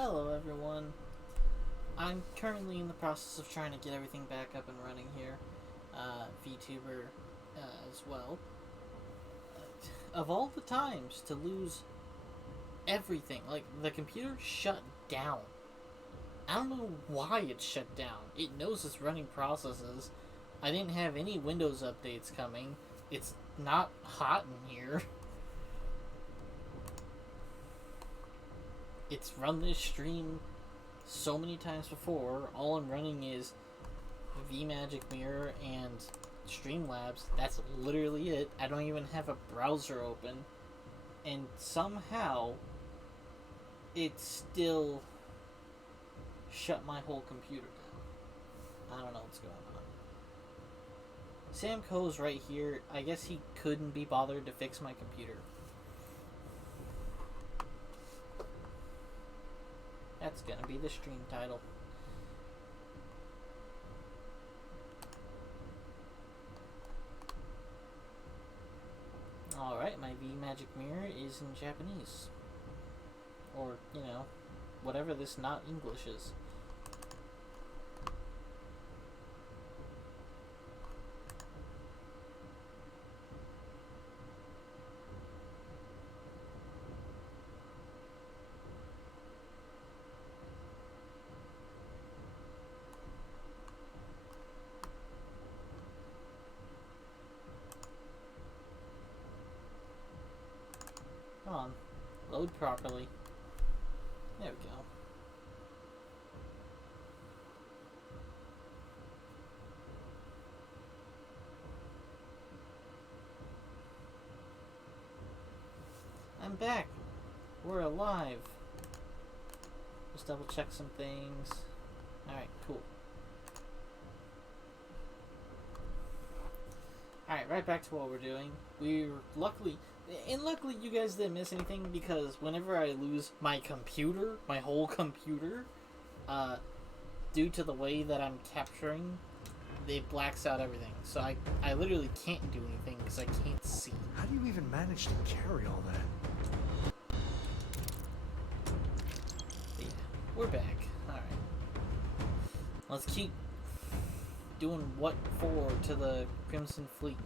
Hello everyone. I'm currently in the process of trying to get everything back up and running here. VTuber as well. Of all the times to lose everything, like the computer shut down. I don't know why it shut down. It knows it's running processes. I didn't have any Windows updates coming. It's not hot in here. It's run this stream so many times before. All I'm running is VMagic Mirror and Streamlabs. That's literally it. I don't even have a browser open. And somehow, it still shut my whole computer down. I don't know what's going on. Sam Coe's right here. I guess he couldn't be bothered to fix my computer. That's gonna be the stream title. Alright, my VMagic Mirror is in Japanese. Or, you know, whatever this not English is. Come on. Load properly. There we go. I'm back. We're alive. Just double check some things. Alright, cool. Alright, right back to what we're doing. We're luckily you guys didn't miss anything because whenever I lose my computer, my whole computer, due to the way that I'm capturing, it blacks out everything. So I literally can't do anything because I can't see. How do you even manage to carry all that? But yeah, we're back. Alright. Let's keep doing what for to the Crimson Fleet.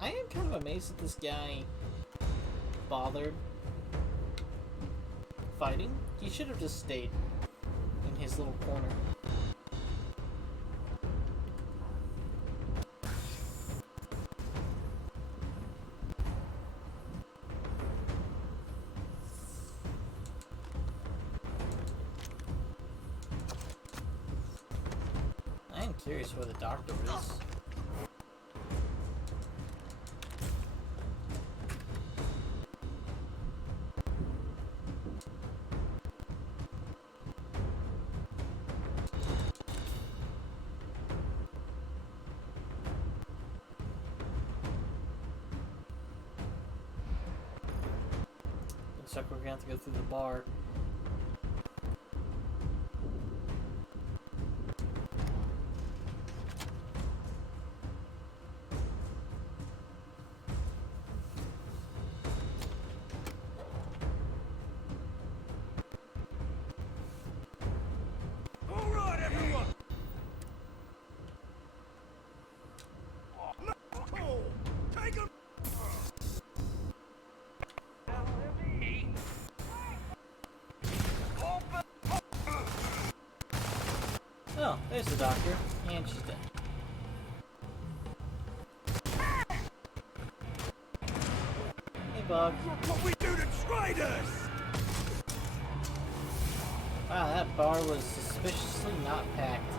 I am kind of amazed that this guy bothered fighting. He should have just stayed in his little corner. I am curious where the doctor is. Looks like we're gonna have to go through the bar. All right, everyone. Oh, take him. Oh, there's the doctor, and she's dead. Hey, Bug. What we do to traitors? Wow, that bar was suspiciously not packed.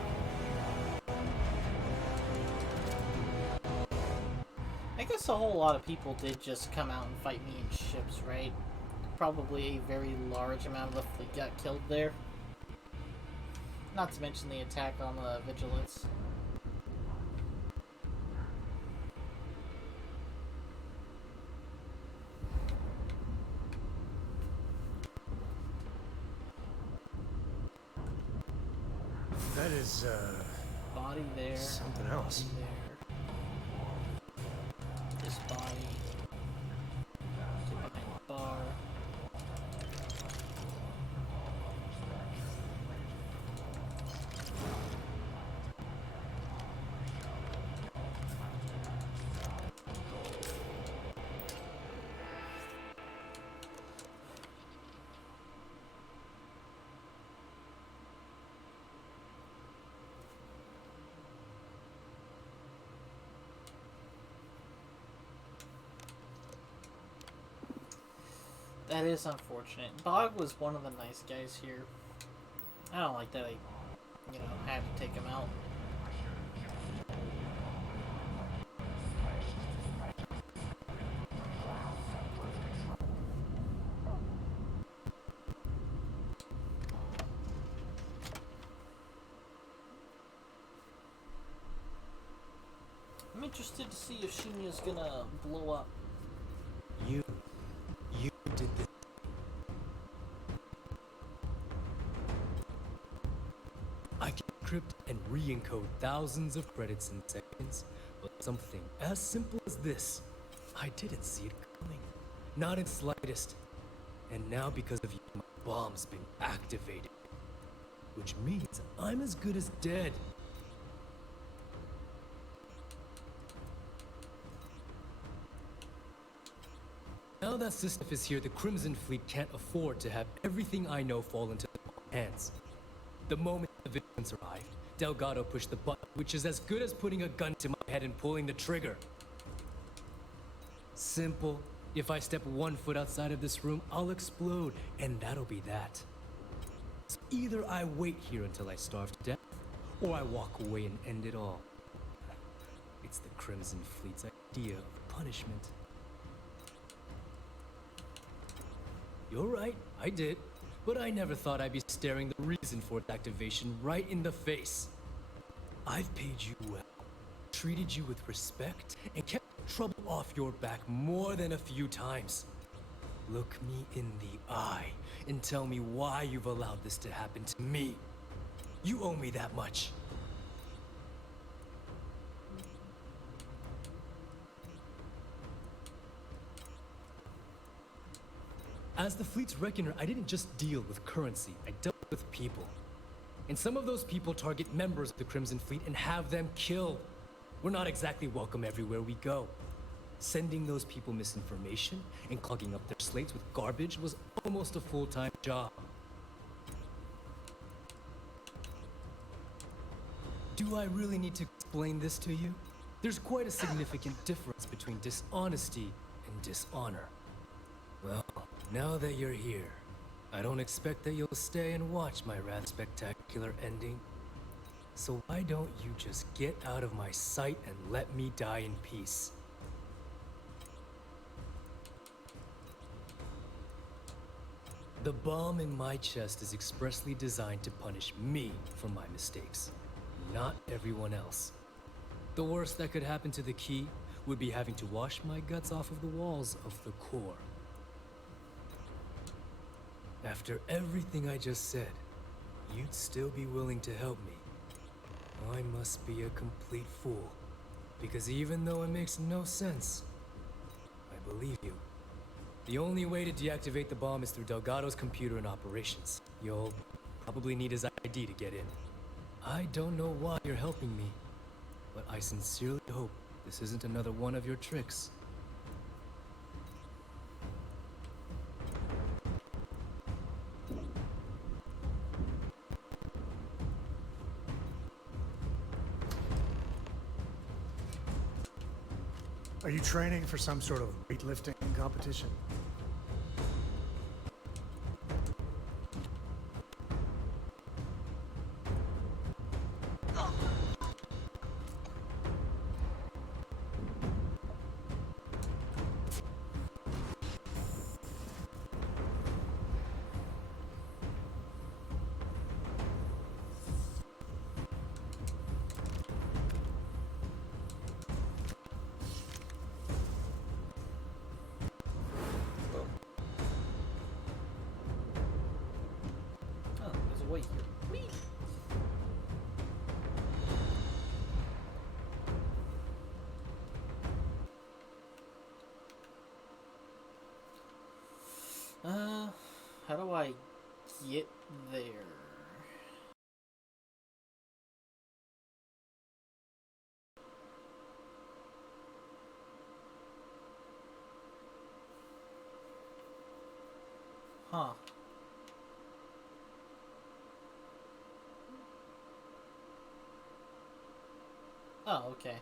I guess a whole lot of people did just come out and fight me in ships, right? Probably a very large amount of the fleet got killed there. Not to mention the attack on the Vigilance. That is, body there. Something else. There. This body. Get behind the bar. That is unfortunate. Bog was one of the nice guys here. I don't like that I, had to take him out. I'm interested to see if Shinya's gonna blow up. You did this. I can crypt and re-encode thousands of credits in seconds, but something as simple as this, I didn't see it coming. Not in the slightest. And now because of you, my bomb's been activated. Which means I'm as good as dead. Now that Sistef is here, the Crimson Fleet can't afford to have everything I know fall into the wrong hands. The moment the vigilant arrived, Delgado pushed the button, which is as good as putting a gun to my head and pulling the trigger. Simple. If I step 1 foot outside of this room, I'll explode, and that'll be that. So either I wait here until I starve to death, or I walk away and end it all. It's the Crimson Fleet's idea of punishment. You're right, I did. But I never thought I'd be staring the reason for its activation right in the face. I've paid you well, treated you with respect, and kept trouble off your back more than a few times. Look me in the eye and tell me why you've allowed this to happen to me. You owe me that much. As the fleet's reckoner, I didn't just deal with currency, I dealt with people. And some of those people target members of the Crimson Fleet and have them killed. We're not exactly welcome everywhere we go. Sending those people misinformation and clogging up their slates with garbage was almost a full-time job. Do I really need to explain this to you? There's quite a significant difference between dishonesty and dishonor. Well, now that you're here, I don't expect that you'll stay and watch my rather spectacular ending. So why don't you just get out of my sight and let me die in peace? The bomb in my chest is expressly designed to punish me for my mistakes, not everyone else. The worst that could happen to the key would be having to wash my guts off of the walls of the core. After everything I just said, you'd still be willing to help me. I must be a complete fool, because even though it makes no sense, I believe you. The only way to deactivate the bomb is through Delgado's computer and operations. You'll probably need his ID to get in. I don't know why you're helping me, but I sincerely hope this isn't another one of your tricks. Are you training for some sort of weightlifting competition? get there. Huh. Oh, okay.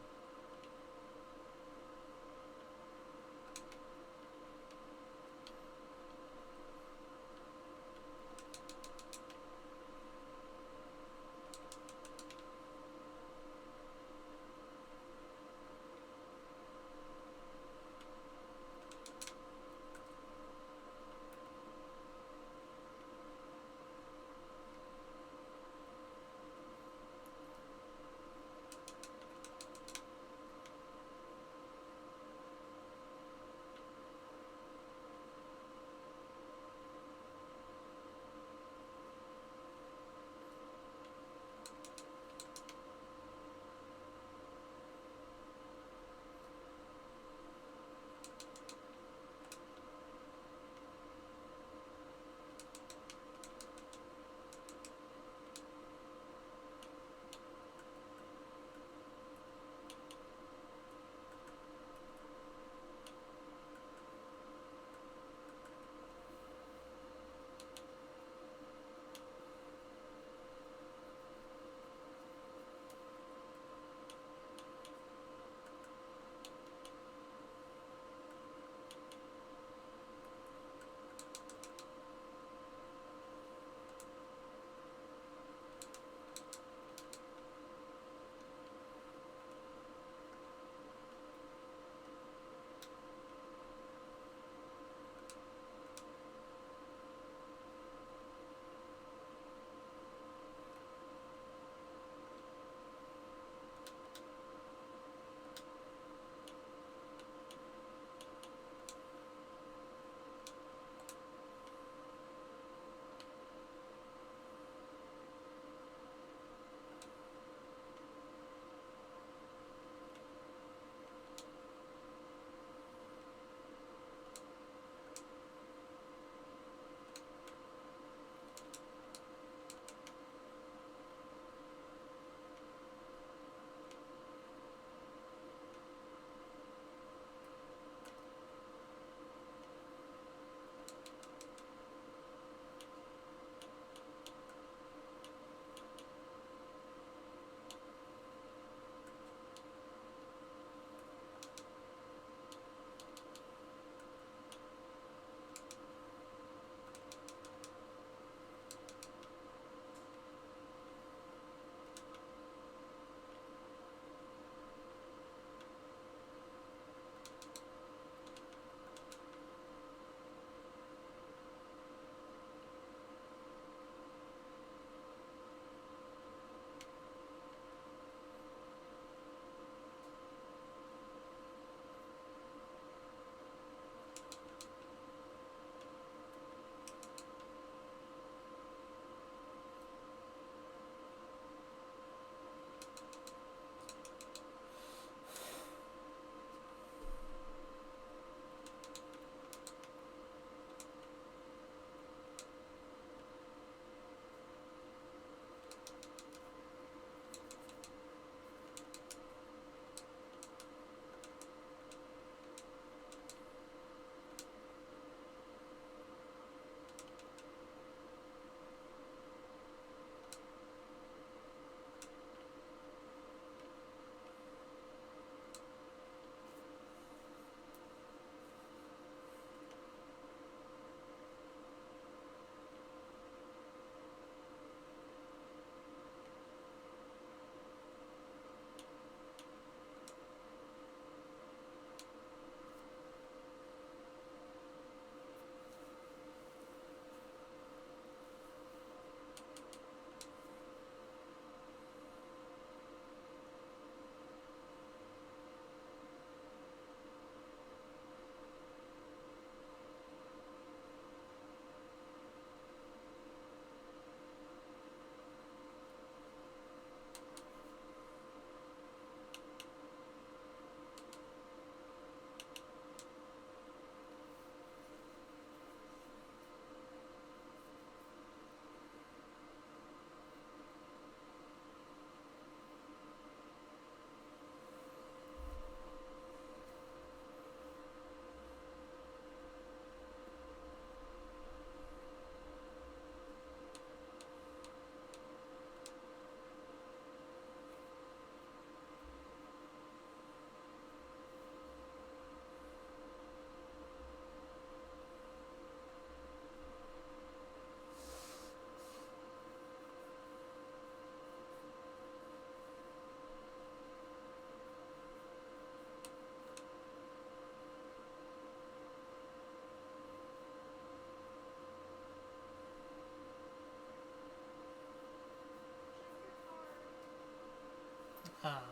Ah,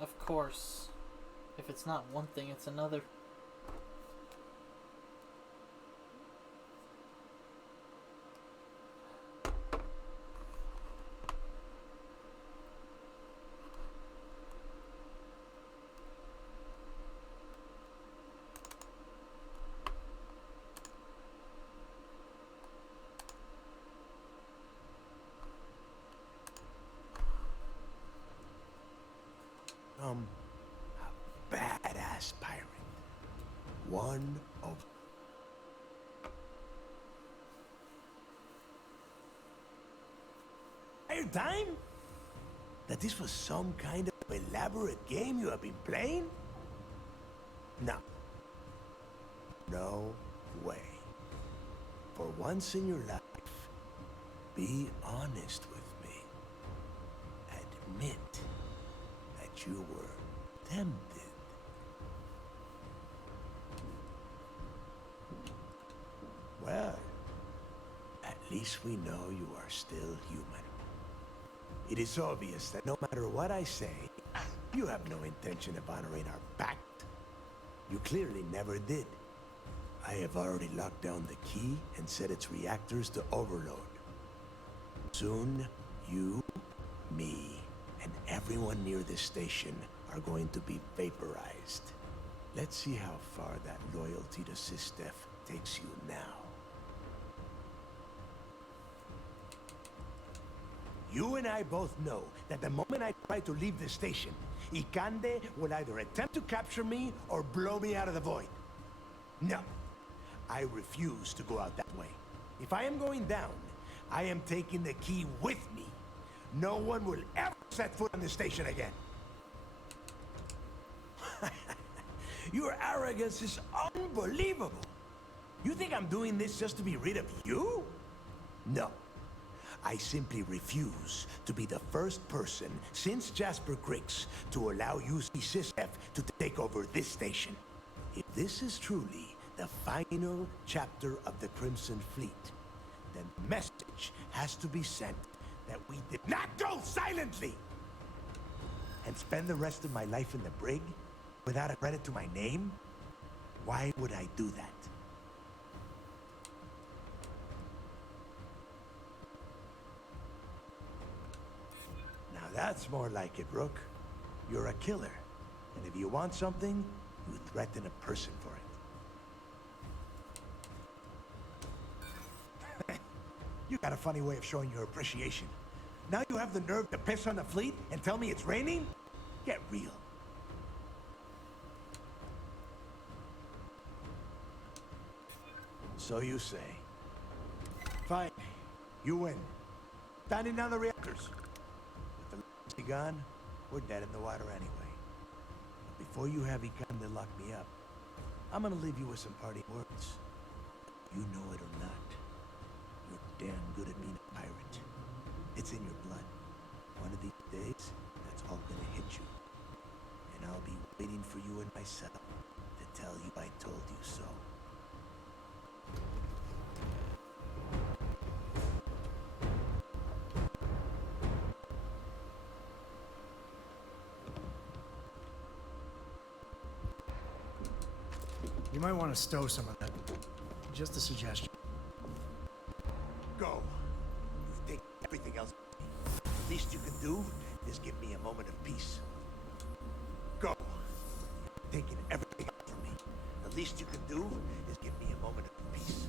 of course. If it's not one thing, it's another. A badass pirate. One of... Your time? That this was some kind of elaborate game you have been playing? No. No way. For once in your life, be honest with me. Admit that you were tempted. Well, at least we know you are still human. It is obvious that no matter what I say, you have no intention of honoring our pact. You clearly never did. I have already locked down the key and set its reactors to overload. Soon, you, me, and everyone near this station are going to be vaporized. Let's see how far that loyalty to Sistef takes you now. You and I both know that the moment I try to leave the station, Ikande will either attempt to capture me or blow me out of the void. No, I refuse to go out that way. If I am going down, I am taking the key with me. No one will ever set foot on the station again. Your arrogance is unbelievable. You think I'm doing this just to be rid of you? No. I simply refuse to be the first person since Jasper Griggs to allow UC-SysF to take over this station. If this is truly the final chapter of the Crimson Fleet, then the message has to be sent that we did not go silently! And spend the rest of my life in the brig without a credit to my name? Why would I do that? Now that's more like it, Rook. You're a killer. And if you want something, you threaten a person for it. You got a funny way of showing your appreciation. Now you have the nerve to piss on the fleet and tell me it's raining? Get real. So you say. Fine. You win. Standing down the reactors. With the lights gone, we're dead in the water anyway. But before you have Ikande lock me up, I'm gonna leave you with some parting words. You know it or not, you're damn good at being a pirate. It's in your blood. One of these days, that's all gonna hit you. And I'll be waiting for you in my cell to tell you I told you so. You might want to stow some of that. Just a suggestion. Go. You've taken everything else. The least you can do is give me a moment of peace. Go. You've taken everything out from me. The least you can do is give me a moment of peace.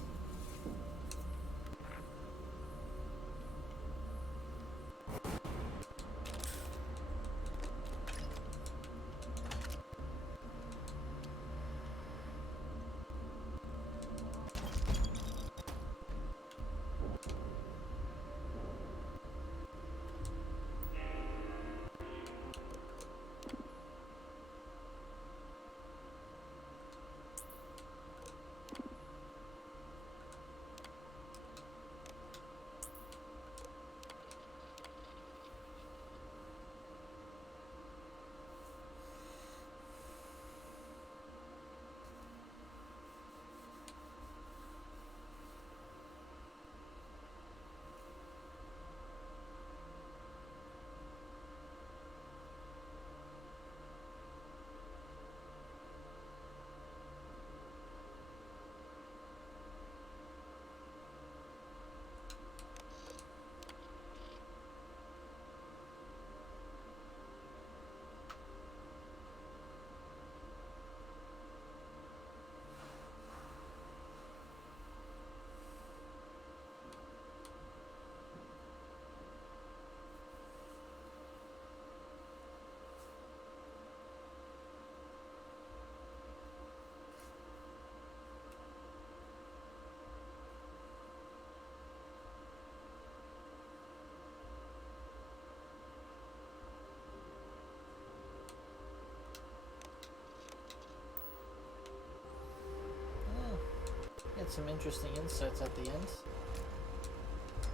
Had some interesting insights at the end.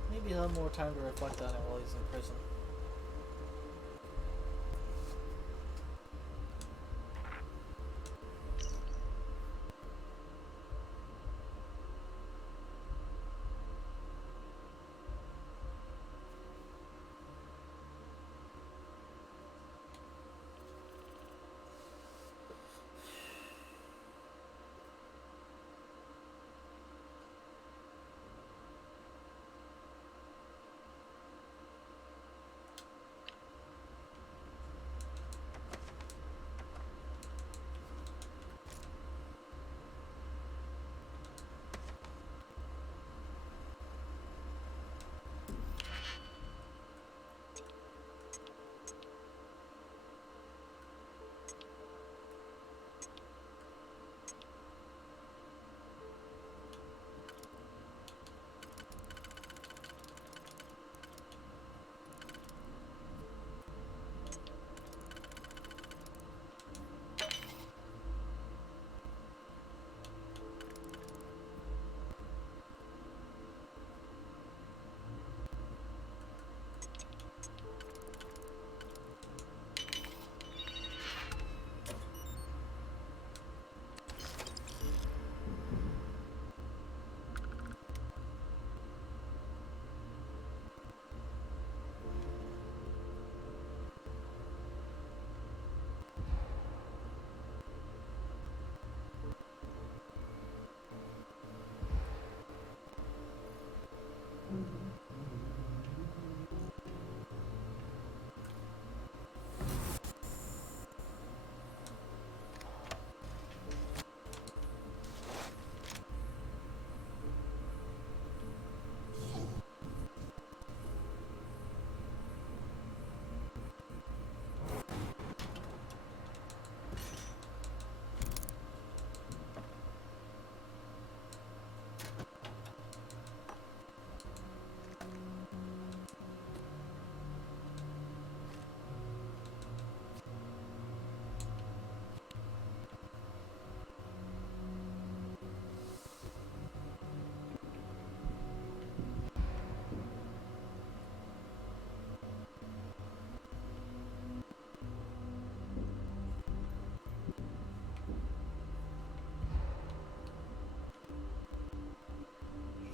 Maybe he'll have more time to reflect on it while he's in prison.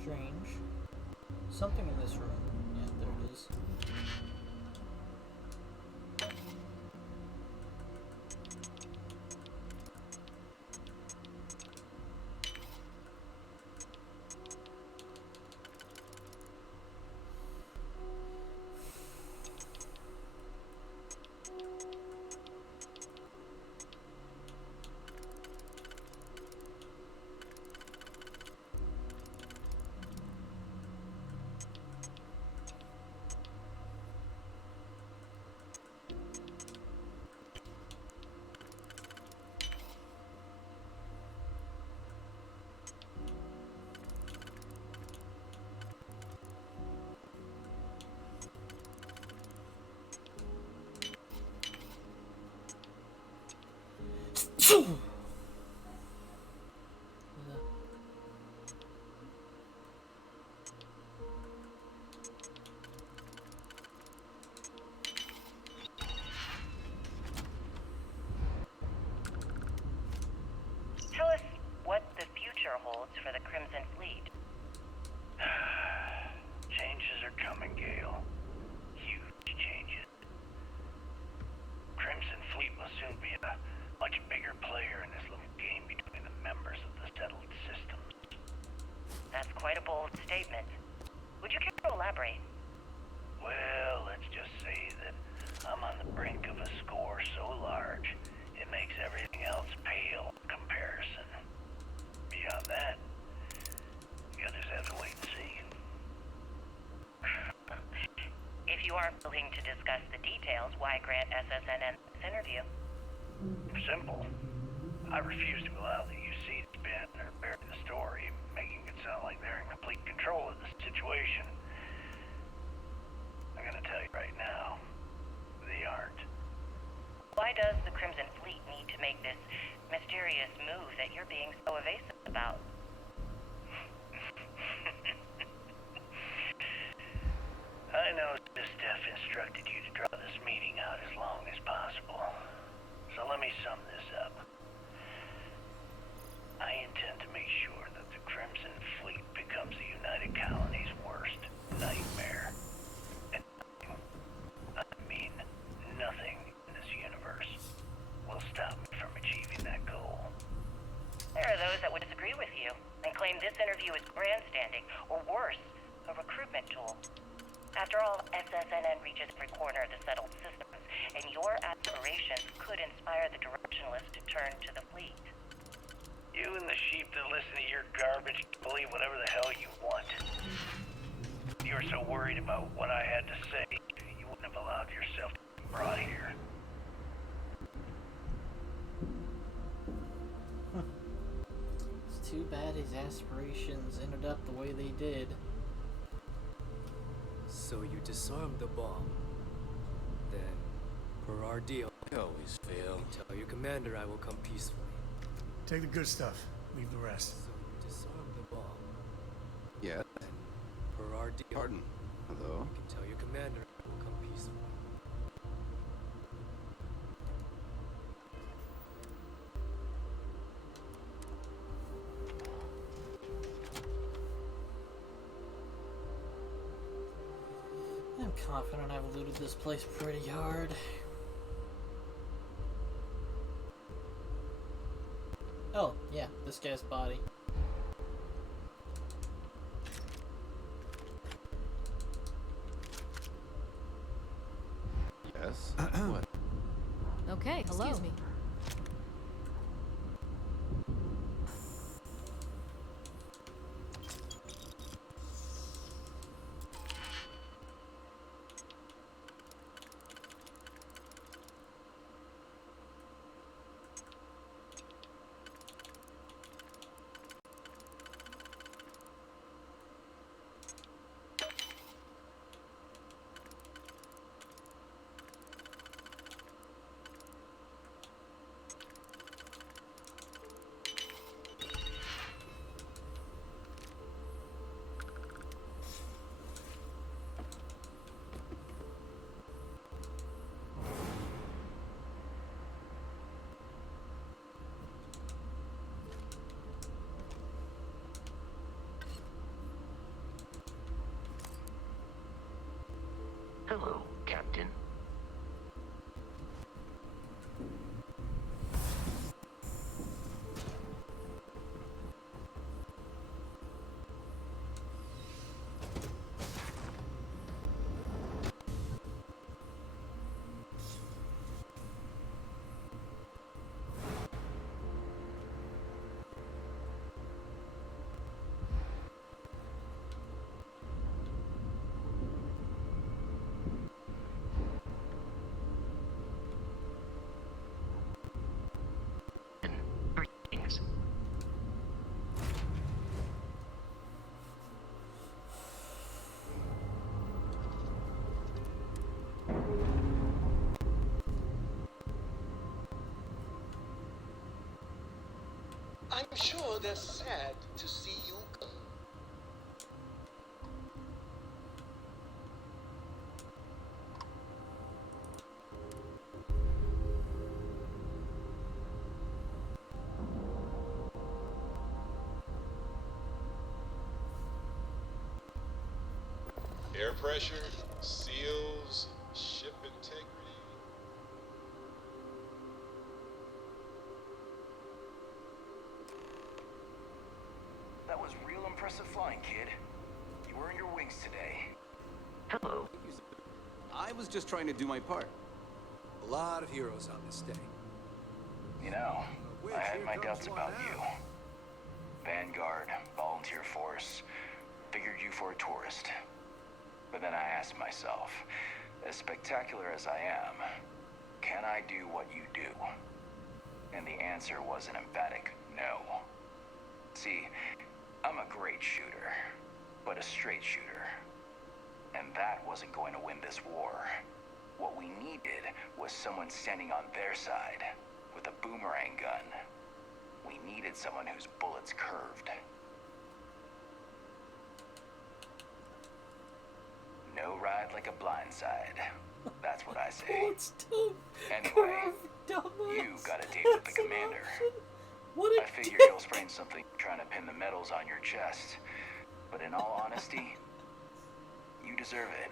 Strange. Something in this room. Yeah, there it is. Tell us what the future holds for the Crimson Fleet. Changes are coming, Gale. Huge changes. Crimson Fleet will soon be a much bigger player in this little game between the members of the settled systems. That's quite a bold statement. Would you care to elaborate? Well, let's just say that I'm on the brink of a score so large, it makes everything else pale in comparison. Beyond that, the others have to wait and see. If you aren't willing to discuss the details, why grant SSNN this interview? Simple. I refuse to allow the UC to spin or bury the story, making it sound like they're in complete control of the situation. I'm gonna tell you right now, they aren't. Why does the Crimson Fleet need to make this mysterious move that you're being so evasive about? I know the staff instructed you to draw this meeting out as long as possible. So let me sum this up. I intend to make sure that the Crimson Fleet becomes the United Colony's worst nightmare. And nothing, I mean nothing in this universe, will stop me from achieving that goal. There are those that would disagree with you and claim this interview is grandstanding, or worse, a recruitment tool. After all, SSNN reaches every corner of the settled systems, and your aspirations could inspire the directionalists to turn to the fleet. You and the sheep that listen to your garbage believe whatever the hell you want. If you were so worried about what I had to say, you wouldn't have allowed yourself to be brought here. It's too bad his aspirations ended up the way they did. So you disarmed the bomb. Then, per our deal, I always fail. tell your commander I will come peacefully. Take the good stuff. Leave the rest. So you disarmed the bomb. Yeah. Then, per our deal, Pardon. Hello? you can tell your commander I will come peacefully. I'm confident I've looted this place pretty hard. Oh, yeah, this guy's body. Yes. What? Okay, hello. Excuse me. Hello, Captain. Greetings. I'm sure they're sad to see you go. Air pressure, seals, ship integrity. That was real impressive flying, kid. You earned your wings today. Hello. I was just trying to do my part. A lot of heroes on this day. You know, I had my doubts about you. Vanguard, volunteer force, figured you for a tourist. But then I asked myself, as spectacular as I am, can I do what you do? And the answer was an emphatic no. See, I'm a great shooter, but a straight shooter. And that wasn't going to win this war. What we needed was someone standing on their side, with a boomerang gun. We needed someone whose bullets curved. No ride like a blindside. That's what I say. It's too Anyway, dumbass. you got a date with the That's an commander. option. What I a figure dick. you'll sprain something trying to pin the medals on your chest. But in all honesty, you deserve it.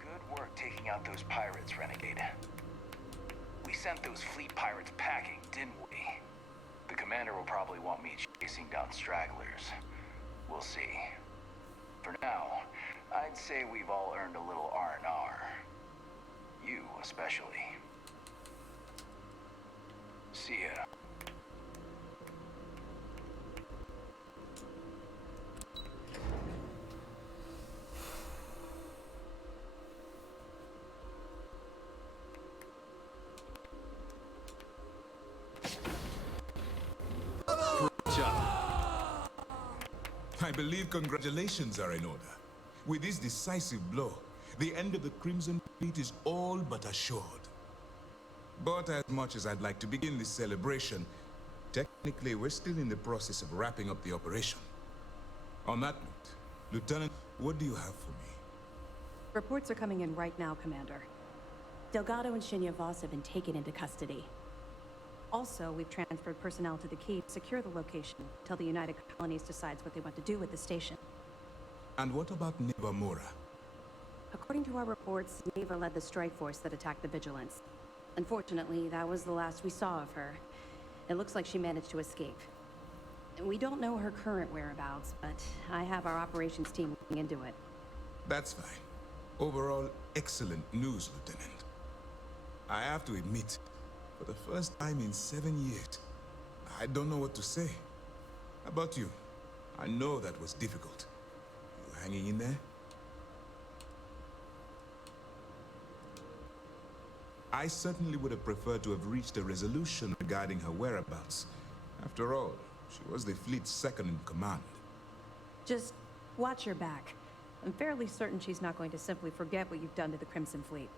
Good work taking out those pirates, Renegade. We sent those fleet pirates packing, didn't we? The commander will probably want me chasing down stragglers. We'll see. For now, I'd say we've all earned a little R&R. You especially. See ya. I believe congratulations are in order. With this decisive blow, the end of the Crimson Fleet is all but assured. But as much as I'd like to begin this celebration, technically we're still in the process of wrapping up the operation. On that note, Lieutenant, what do you have for me? Reports are coming in right now, Commander. Delgado and Shinya Voss have been taken into custody. Also, we've transferred personnel to the Key to secure the location until the United Colonies decides what they want to do with the station. And what about Neva Mora? According to our reports, Neva led the strike force that attacked the Vigilance. Unfortunately, that was the last we saw of her. It looks like she managed to escape. We don't know her current whereabouts, but I have our operations team looking into it. That's fine. Overall, excellent news, Lieutenant. I have to admit, for the first time in 7 years, I don't know what to say. How about you? I know that was difficult. You hanging in there? I certainly would have preferred to have reached a resolution regarding her whereabouts. After all, she was the fleet's second in command. Just watch your back. I'm fairly certain she's not going to simply forget what you've done to the Crimson Fleet.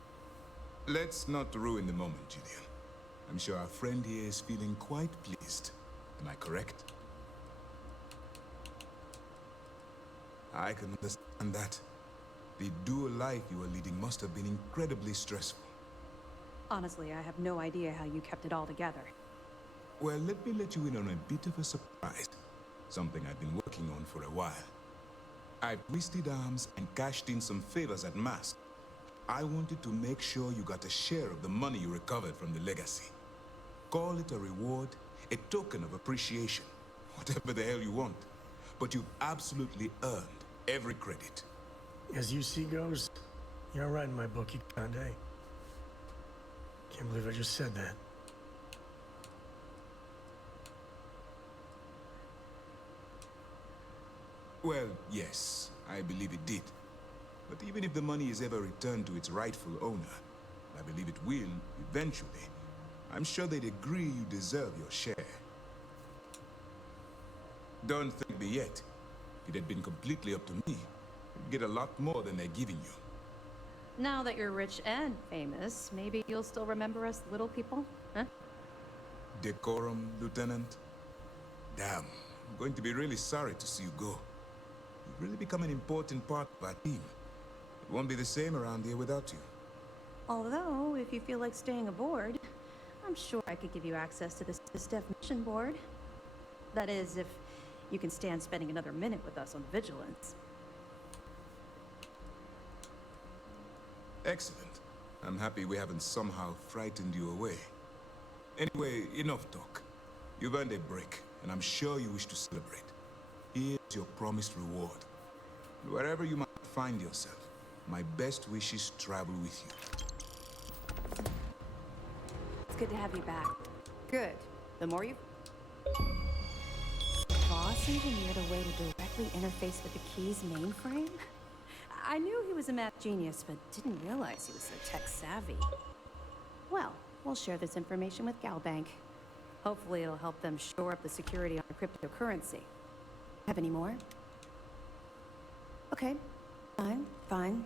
Let's not ruin the moment, Gideon. I'm sure our friend here is feeling quite pleased. Am I correct? I can understand that. The dual life you were leading must have been incredibly stressful. Honestly, I have no idea how you kept it all together. Well, let me let you in on a bit of a surprise. Something I've been working on for a while. I twisted arms and cashed in some favors at Mask. I wanted to make sure you got a share of the money you recovered from the legacy. Call it a reward, a token of appreciation, whatever the hell you want. But you've absolutely earned every credit. As UC goes, you're right in my book, you Grande. Can't believe I just said that. Well, yes, I believe it did. But even if the money is ever returned to its rightful owner, I believe it will, eventually, I'm sure they'd agree you deserve your share. Don't thank me yet. If it had been completely up to me, you'd get a lot more than they're giving you. Now that you're rich and famous, maybe you'll still remember us little people, huh? Decorum, Lieutenant? Damn, I'm going to be really sorry to see you go. You've really become an important part of our team. It won't be the same around here without you. Although, if you feel like staying aboard, I'm sure I could give you access to the mission board. That is, if you can stand spending another minute with us on Vigilance. Excellent. I'm happy we haven't somehow frightened you away. Anyway, enough talk. You've earned a break, and I'm sure you wish to celebrate. Here's your promised reward. Wherever you might find yourself, my best wishes travel with you. It's good to have you back. Good. The more you... Voss engineered a way to directly interface with the Key's mainframe? I knew he was a math genius, but didn't realize he was so tech-savvy. Well, we'll share this information with Galbank. Hopefully it'll help them shore up the security on the cryptocurrency. Have any more? Okay. Fine.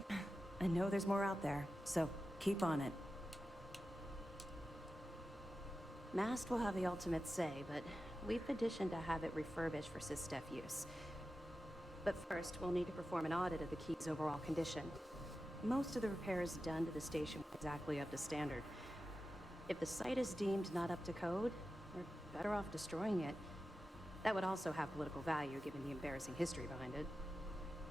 I know there's more out there, so keep on it. Mast will have the ultimate say, but we've petitioned to have it refurbished for SysDef use. But first, we'll need to perform an audit of the key's overall condition. Most of the repairs done to the station are exactly up to standard. If the site is deemed not up to code, we're better off destroying it. That would also have political value given the embarrassing history behind it.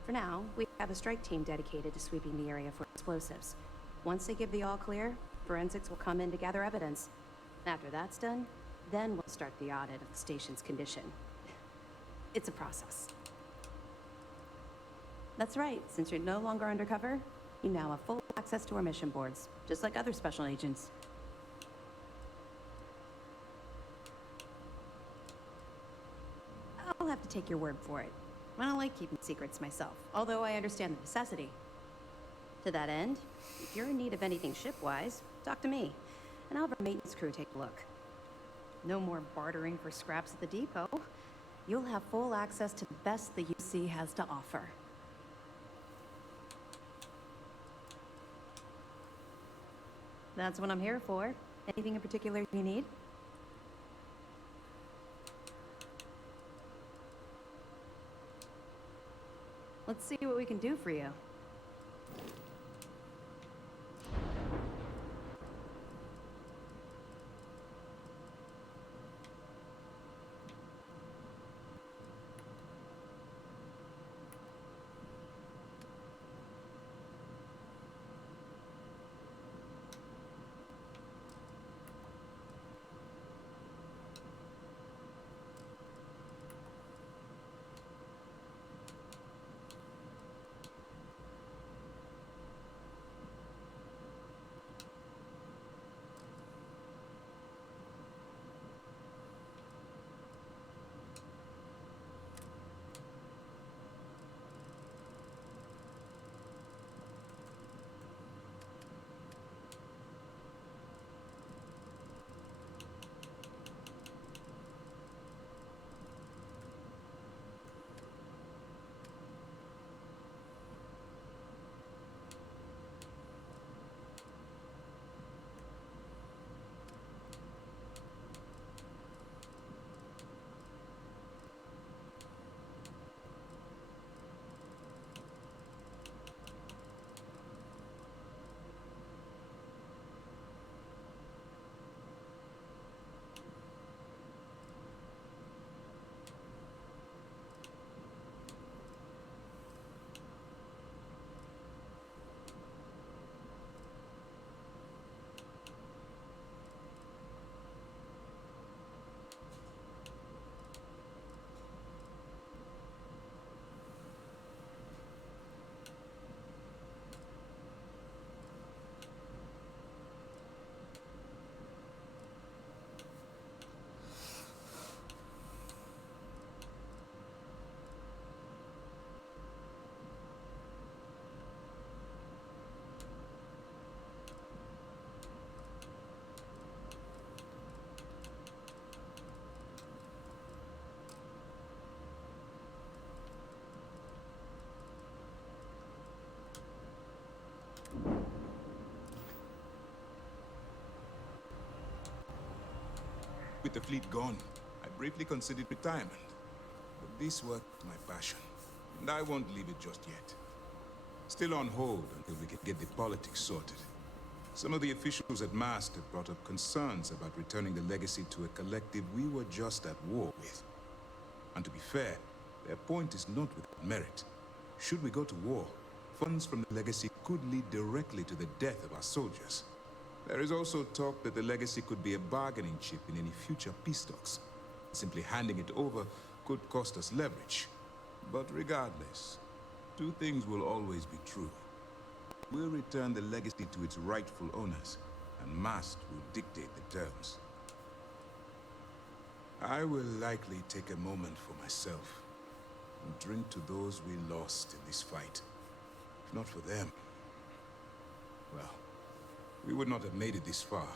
For now, we have a strike team dedicated to sweeping the area for explosives. Once they give the all clear, forensics will come in to gather evidence. After that's done, then we'll start the audit of the station's condition. It's a process. That's right, since you're no longer undercover, you now have full access to our mission boards, just like other special agents. I'll have to take your word for it. I don't like keeping secrets myself, although I understand the necessity. To that end, if you're in need of anything ship-wise, talk to me, and I'll have our maintenance crew take a look. No more bartering for scraps at the depot. You'll have full access to the best the UC has to offer. That's what I'm here for. Anything in particular you need? Let's see what we can do for you. With the fleet gone, I briefly considered retirement. But this work is my passion, and I won't leave it just yet. Still on hold until we can get the politics sorted. Some of the officials at MAST have brought up concerns about returning the legacy to a collective we were just at war with. And to be fair, their point is not without merit. Should we go to war, funds from the legacy could lead directly to the death of our soldiers. There is also talk that the legacy could be a bargaining chip in any future peace talks. Simply handing it over could cost us leverage. But regardless, two things will always be true. We'll return the legacy to its rightful owners, and MAST will dictate the terms. I will likely take a moment for myself and drink to those we lost in this fight. If not for them, well, we would not have made it this far.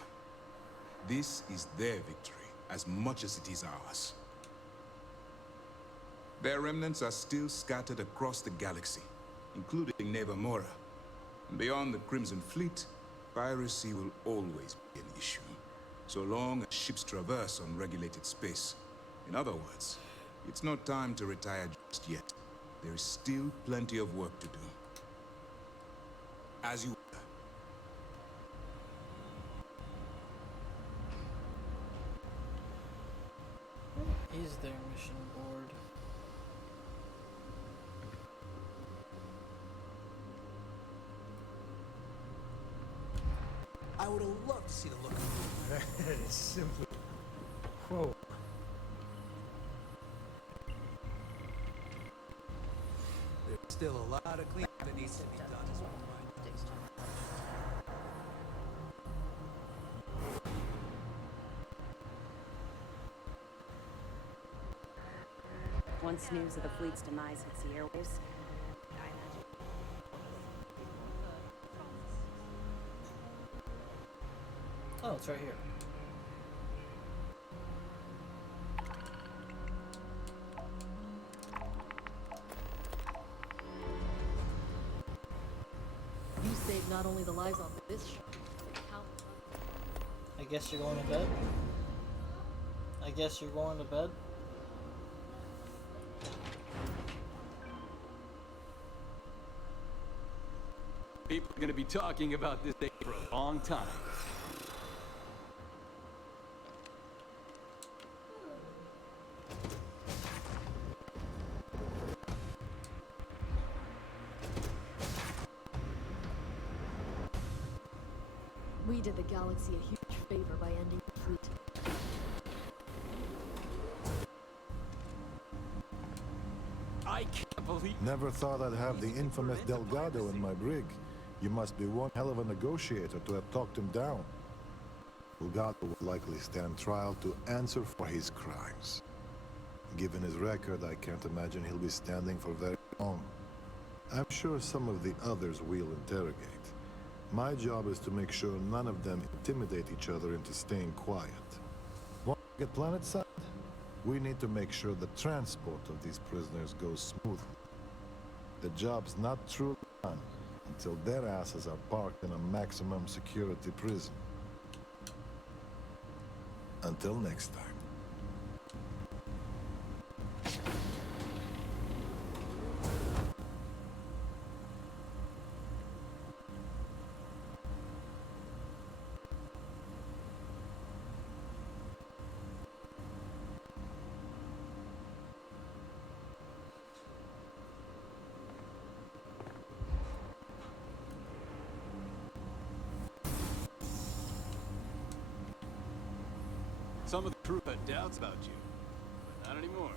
This is their victory as much as it is ours. Their remnants are still scattered across the galaxy, including Nevermora. And beyond the Crimson Fleet, piracy will always be an issue, so long as ships traverse unregulated space. In other words, it's not time to retire just yet. There's still plenty of work to do. As you... What is their mission board? I would have loved to see the look of That is simply... Whoa. There's still a lot of cleanup that needs to be done. Once news of the fleet's demise hits the airwaves, Oh, it's right here. You saved not only the lives on this ship, but countless. I guess you're going to bed? I guess you're going to bed? People are gonna be talking about this day for a long time. We did the galaxy a huge favor by ending the fleet. I can't believe... Never thought I'd have the infamous Delgado in my brig. You must be one hell of a negotiator to have talked him down. Delgado will likely stand trial to answer for his crimes. Given his record, I can't imagine he'll be standing for very long. I'm sure some of the others will interrogate. My job is to make sure none of them intimidate each other into staying quiet. Want to get planetside? We need to make sure the transport of these prisoners goes smoothly. The job's not truly done until their asses are parked in a maximum security prison. Until next time. Some of the crew had doubts about you, but not anymore.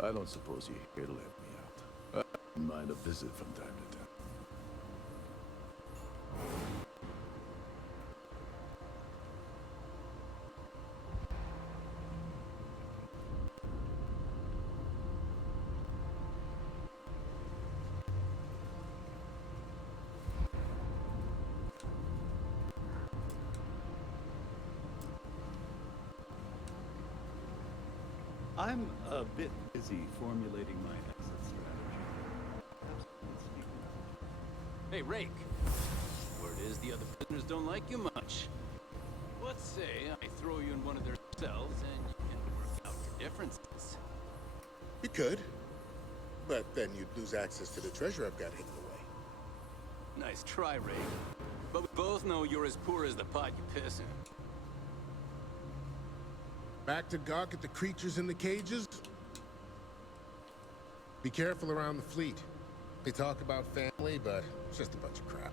I don't suppose you're here to let me out. I don't mind a visit from time to time. I'm a bit busy formulating my exit strategy. Hey, Rake. Word is the other prisoners don't like you much. Let's say I throw you in one of their cells and you can work out your differences. You could, but then you'd lose access to the treasure I've got hidden away. Nice try, Rake. But we both know you're as poor as the pot you piss in. Back to gawk at the creatures in the cages? Be careful around the fleet. They talk about family, but it's just a bunch of crap.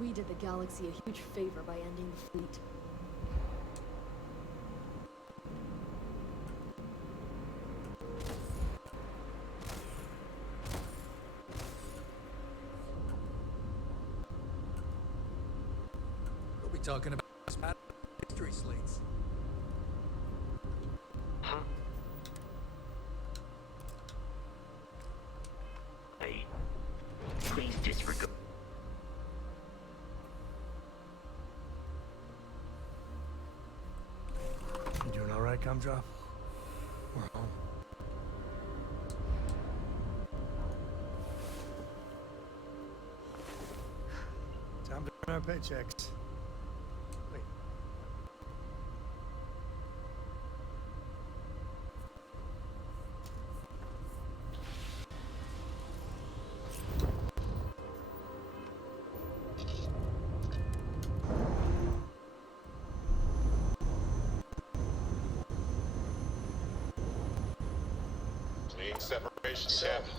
We did the galaxy a huge favor by ending the fleet. talking about history slates. Huh? Hey, please disregard. You doing all right, Gumdrop? We're home. Time to earn our paychecks. Wait. Clean separation, Captain.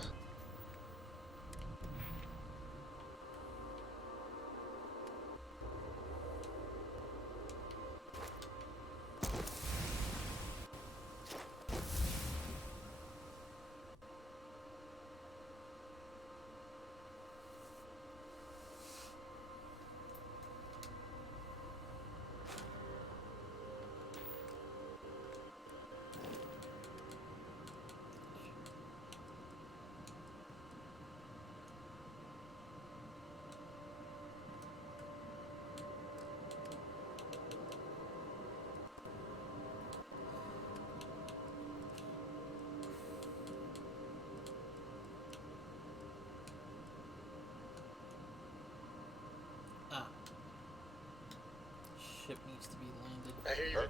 Ship needs to be landed. I hear you.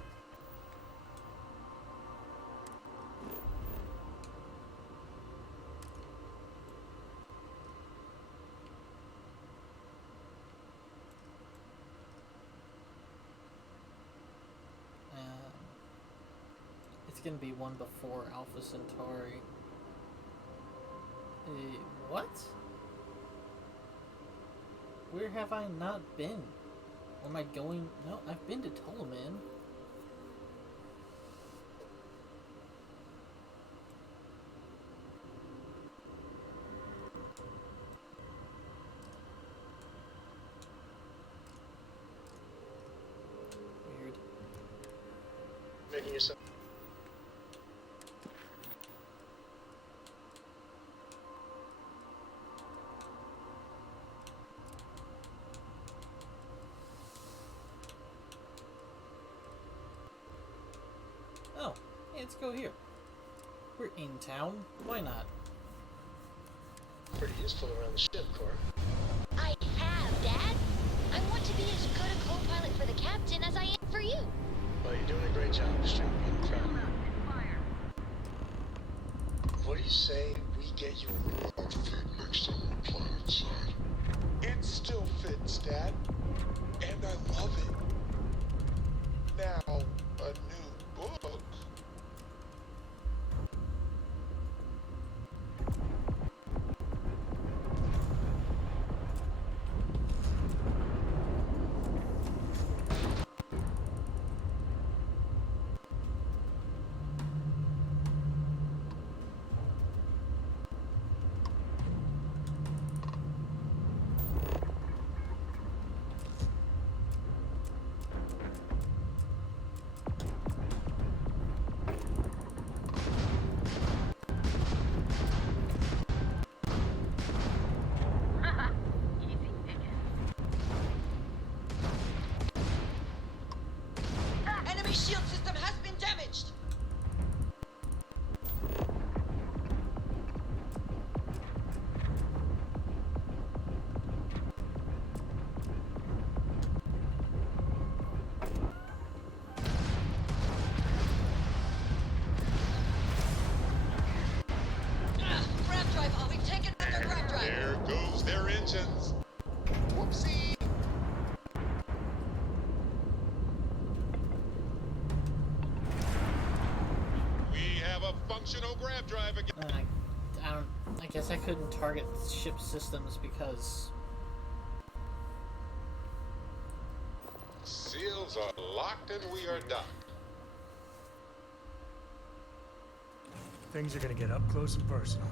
It's gonna be one before Alpha Centauri. What? Where have I not been? Or am I going? No, I've been to Toloman. Weird. Making yourself. Oh, hey, let's go here. We're in town. Why not? Pretty useful around the ship, Cora. I have, Dad. I want to be as good a co-pilot for the captain as I am for you. Well, you're doing a great job restraining the crowd. What do you say we get you a new outfit next time on the planet side? It still fits, Dad. And I love it. Now, a new book. Enemy shield system has been damaged. Grab drive, we've taken out their grab drive. There goes their engines. Whoopsie. We have a functional grab drive again. I guess I couldn't target ship systems because Seals are locked and we are docked. Things are gonna get up close and personal.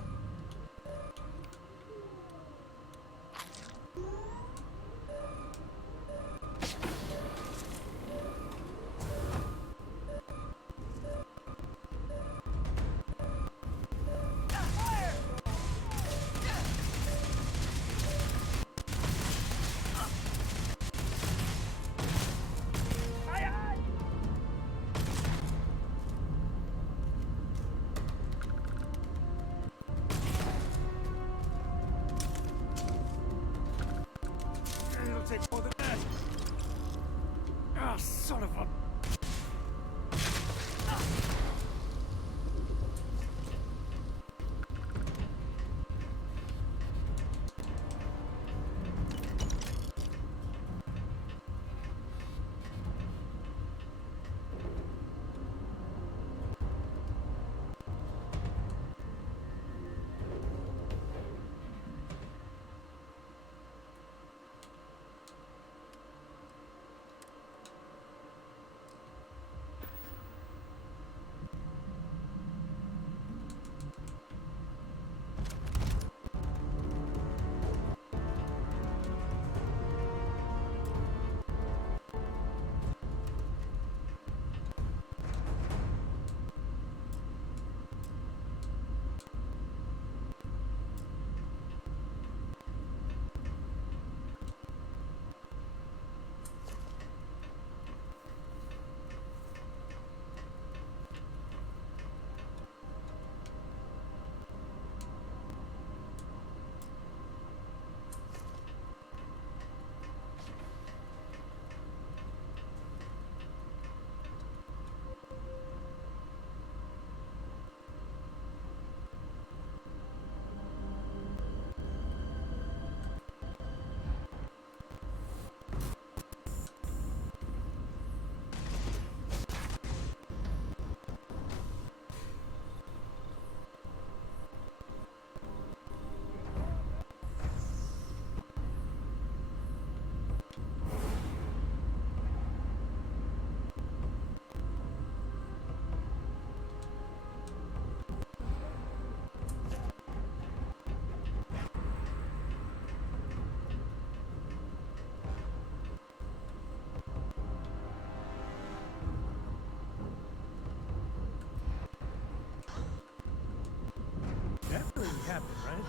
captain, right?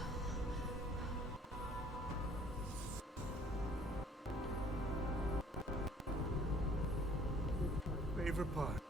Favorite part?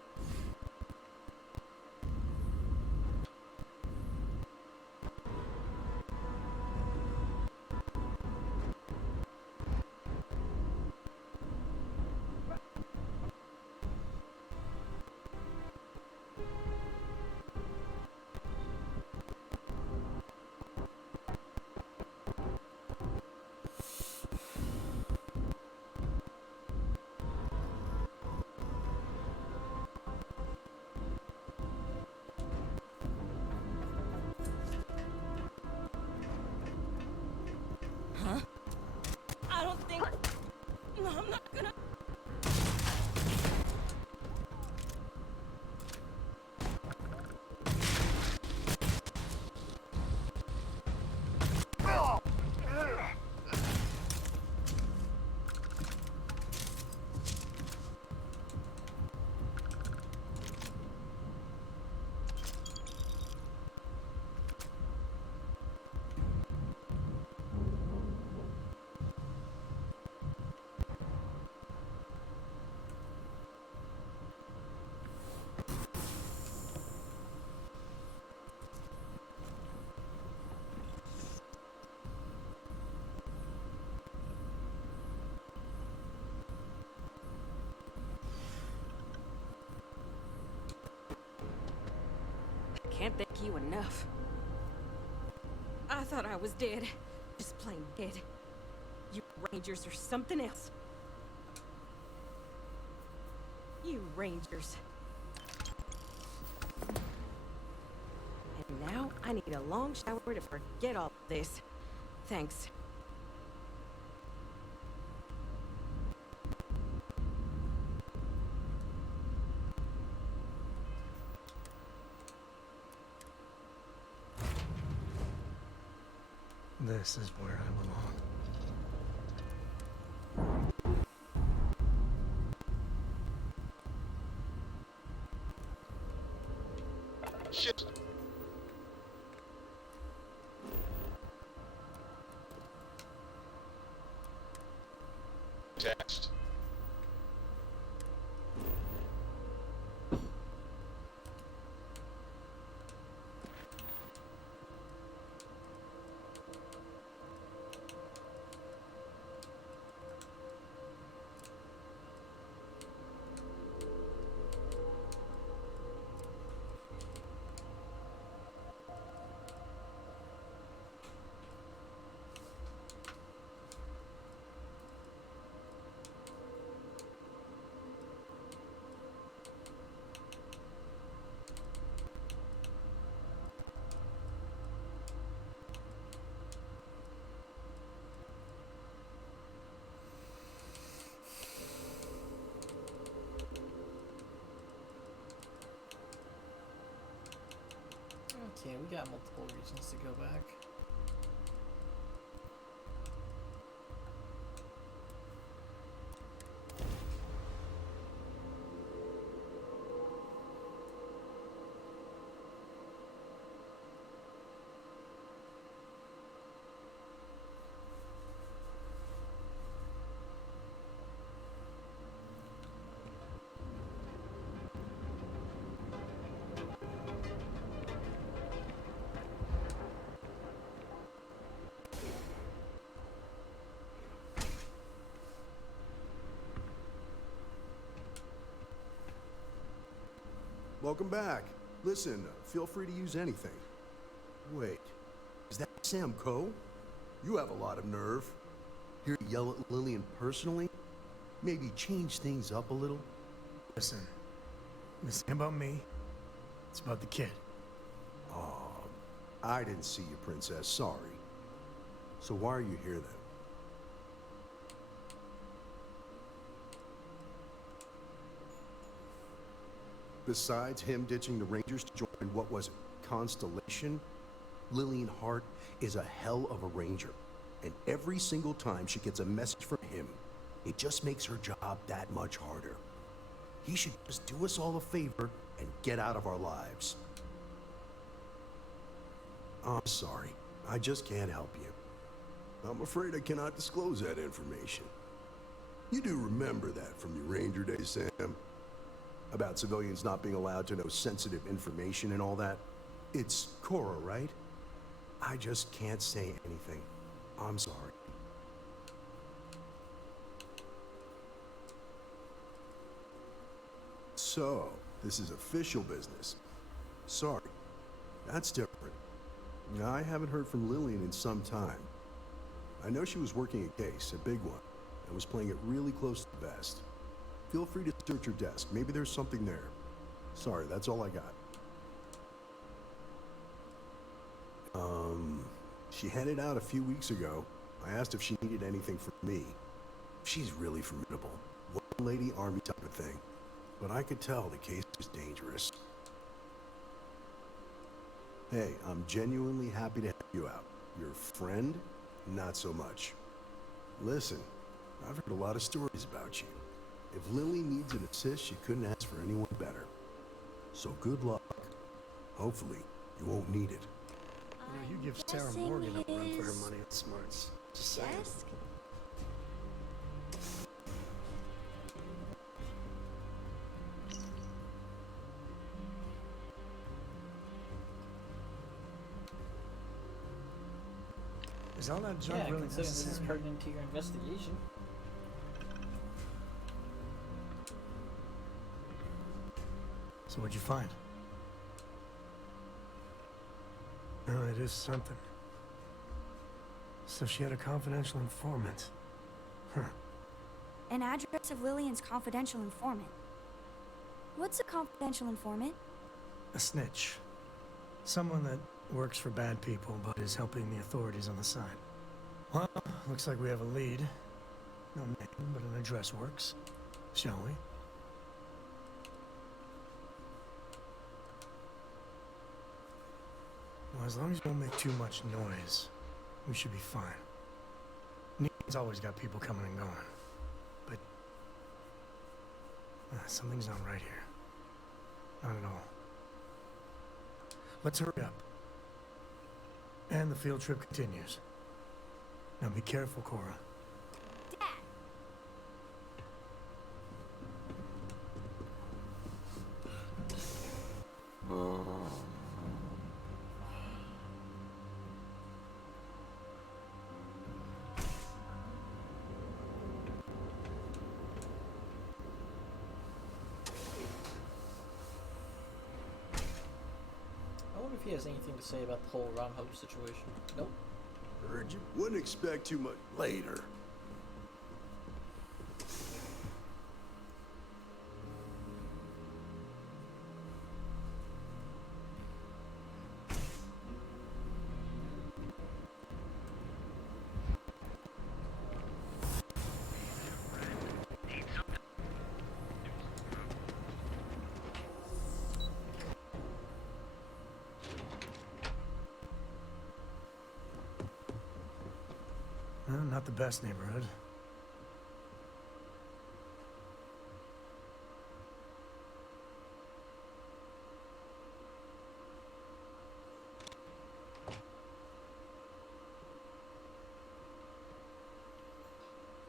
Huh? I don't think... No, I'm not gonna... Can't thank you enough. I thought I was dead. Just plain dead. You Rangers are something else. You Rangers. And now I need a long shower to forget all this. Thanks. This is where I belong. Shit. Text. Okay, we got multiple reasons to go back. Welcome back. Listen, feel free to use anything. Wait, is that Sam Coe? You have a lot of nerve. Hear you yell at Lillian personally? Maybe change things up a little? Listen, this ain't about me. It's about the kid. Oh, I didn't see you, Princess. Sorry. So why are you here then? Besides him ditching the Rangers to join, what was it, Constellation? Lillian Hart is a hell of a Ranger. And every single time she gets a message from him, it just makes her job that much harder. He should just do us all a favor and get out of our lives. I'm sorry. I just can't help you. I'm afraid I cannot disclose that information. You do remember that from your Ranger days, Sam? About civilians not being allowed to know sensitive information and all that? It's Cora, right? I just can't say anything. I'm sorry. So, this is official business. Sorry. That's different. I haven't heard from Lillian in some time. I know she was working a case, a big one, and was playing it really close to the vest. Feel free to search her desk. Maybe there's something there. Sorry, that's all I got. She headed out a few weeks ago. I asked if she needed anything from me. She's really formidable. One lady army type of thing. But I could tell the case was dangerous. Hey, I'm genuinely happy to help you out. Your friend? Not so much. Listen, I've heard a lot of stories about you. If Lily needs an assist, she couldn't ask for anyone better. So good luck. Hopefully, you won't need it. You give Sarah Morgan a run for her money on smarts. Just saying. Is all that junk Yeah, really considering this is necessary? pertinent to your investigation. So what'd you find? Oh, it is something. So she had a confidential informant. Huh. An address of Lillian's confidential informant. What's a confidential informant? A snitch. Someone that works for bad people, but is helping the authorities on the side. Well, looks like we have a lead. No name, but an address works. Shall we? Well, as long as you don't make too much noise, we should be fine. Negan's always got people coming and going. But... something's not right here. Not at all. Let's hurry up. And the field trip continues. Now be careful, Cora. I wonder if he has anything to say about the whole Ron Hope situation. Nope. Heard you. Wouldn't expect too much later. Well, not the best neighborhood.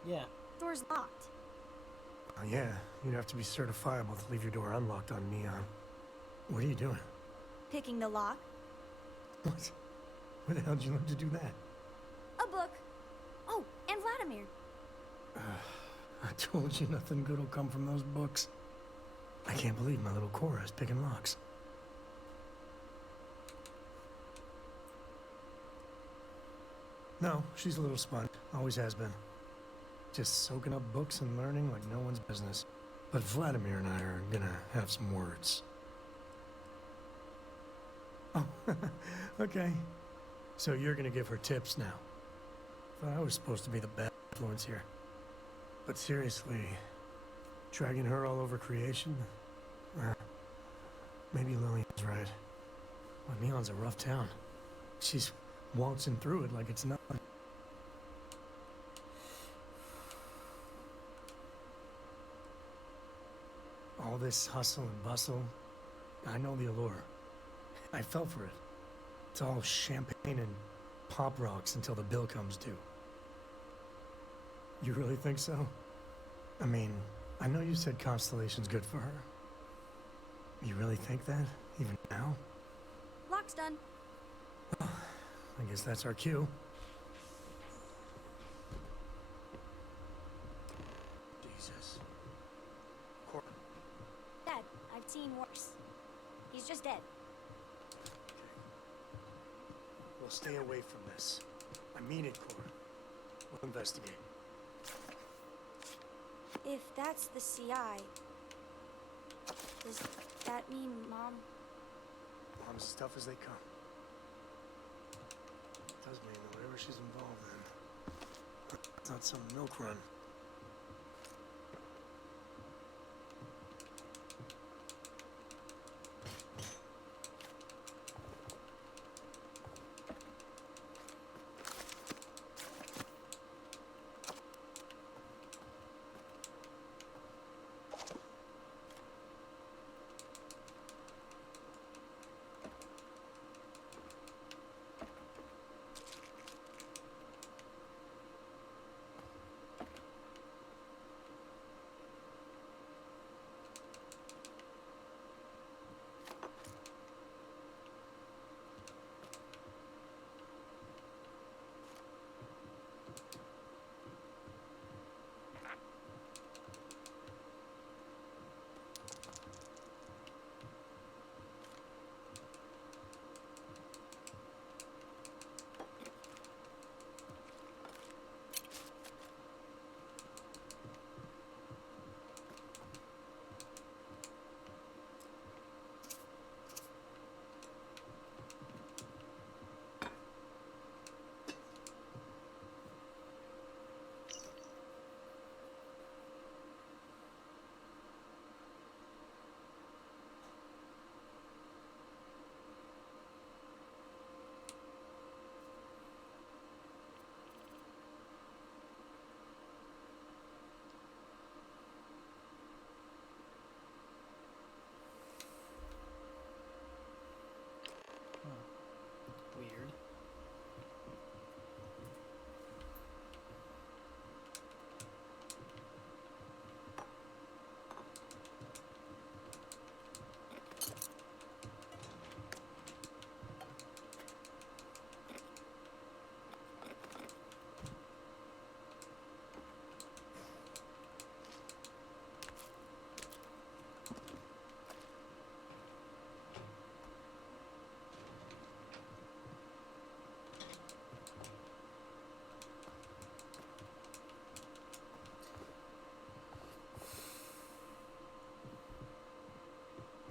Yeah. Door's locked. Yeah, you'd have to be certifiable to leave your door unlocked on Neon. What are you doing? Picking the lock. What? Where the hell did you learn to do that? A book. Oh, and Vladimir. I told you nothing good will come from those books. I can't believe my little Cora is picking locks. No, she's a little sponge. Always has been. Just soaking up books and learning like no one's business. But Vladimir and I are gonna have some words. Oh, okay. So you're gonna give her tips now. Thought I was supposed to be the bad influence here. But seriously, dragging her all over creation? Maybe Lillian's right. Well, Neon's a rough town. She's waltzing through it like it's nothing. All this hustle and bustle, I know the allure. I fell for it. It's all champagne and pop rocks until the bill comes due. You really think so? I mean, I know you said Constellation's good for her. You really think that, even now? Lock's done. Well, I guess that's our cue. Jesus. Dad, I've seen worse. He's just dead. We'll stay away from this. I mean it, Cora. We'll investigate. If that's the CI, does that mean Mom? Mom's as tough as they come. Does mean that whatever she's involved in, it's not some milk run. Weird.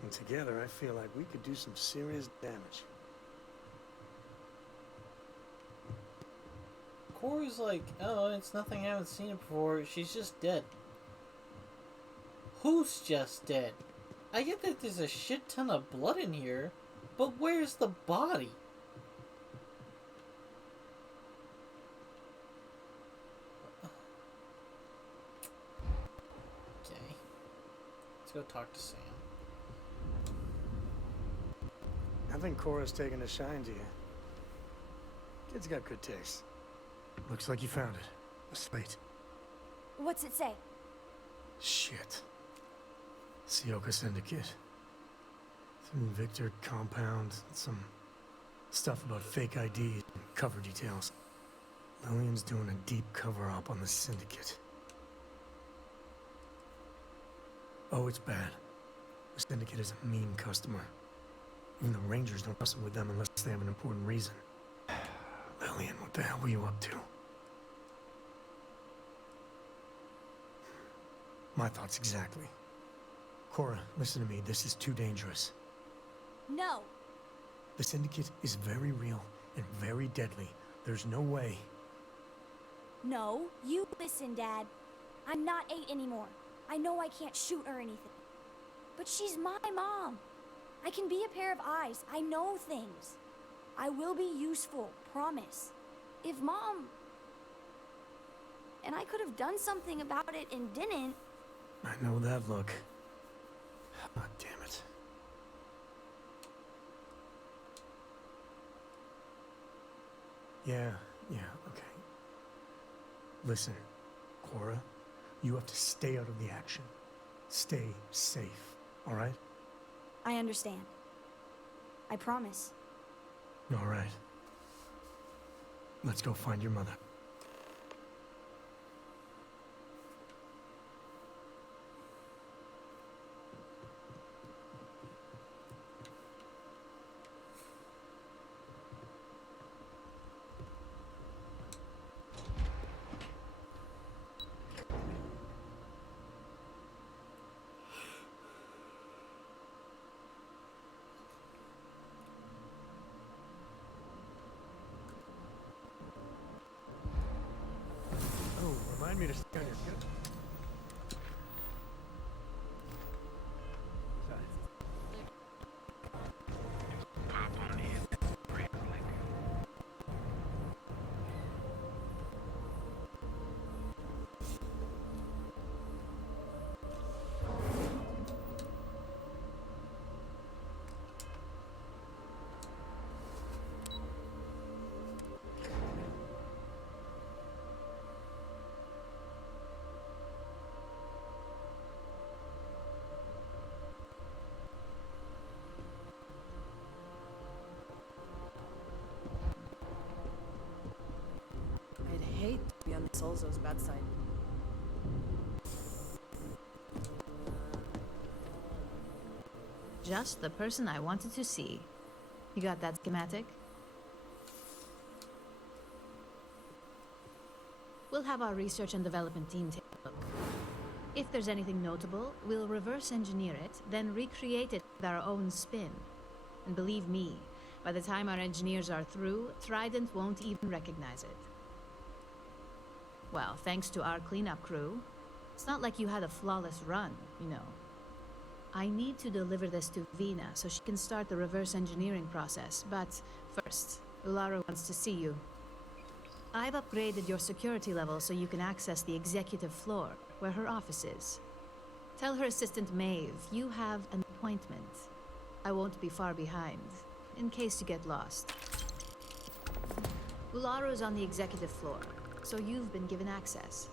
And together, I feel like we could do some serious damage. Cora's like, oh, it's nothing, I haven't seen it before. She's just dead. Who's just dead? I get that there's a shit ton of blood in here, but where's the body? Okay. Let's go talk to Sam. I think Cora's taking a shine to you. Kid's got good taste. Looks like you found it. A slate. What's it say? Shit. Sioka Syndicate. Some Victor compound, some stuff about fake IDs and cover details. Lillian's doing a deep cover-up on the Syndicate. Oh, it's bad. The Syndicate is a mean customer. Even the Rangers don't wrestle with them unless they have an important reason. Lillian, what the hell were you up to? My thoughts exactly. Cora, listen to me. This is too dangerous. No. The Syndicate is very real and very deadly. There's no way. No, you listen, Dad. I'm not 8 anymore. I know I can't shoot or anything. But she's my mom. I can be a pair of eyes. I know things. I will be useful, promise. If Mom... And I could have done something about it and didn't. I know that look. God damn it. Yeah, okay. Listen, Cora, you have to stay out of the action. Stay safe, all right? I understand. I promise. All right. Let's go find your mother. Oh, remind me to stay on your good. I'd hate to be on Solzo's bad side. Just the person I wanted to see. You got that schematic? We'll have our research and development team take a look. If there's anything notable, we'll reverse engineer it, then recreate it with our own spin. And believe me, by the time our engineers are through, Trident won't even recognize it. Well, thanks to our cleanup crew, it's not like you had a flawless run, you know. I need to deliver this to Vina so she can start the reverse engineering process, but first, Ulara wants to see you. I've upgraded your security level so you can access the executive floor, where her office is. Tell her assistant Maeve you have an appointment. I won't be far behind, in case you get lost. Ularu's on the executive floor, so you've been given access.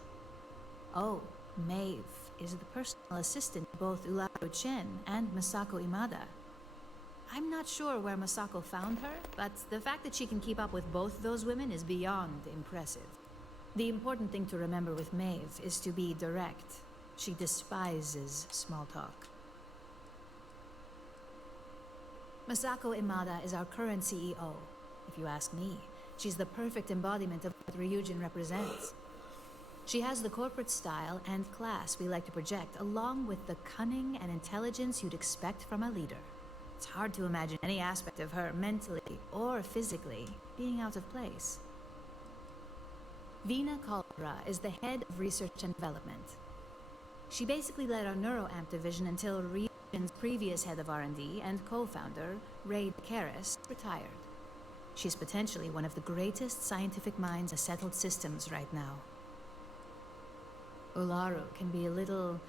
Oh, Maeve is the personal assistant to both Ularu Chen and Masako Imada. I'm not sure where Masako found her, but the fact that she can keep up with both those women is beyond impressive. The important thing to remember with Maeve is to be direct. She despises small talk. Masako Imada is our current CEO. If you ask me, she's the perfect embodiment of what Ryujin represents. She has the corporate style and class we like to project, along with the cunning and intelligence you'd expect from a leader. It's hard to imagine any aspect of her, mentally or physically, being out of place. Vina Caldera is the head of research and development. She basically led our NeuroAmp division until Ryujin's previous head of R&D and co-founder, Raid Karis, retired. She's potentially one of the greatest scientific minds of settled systems right now. Ularu can be a little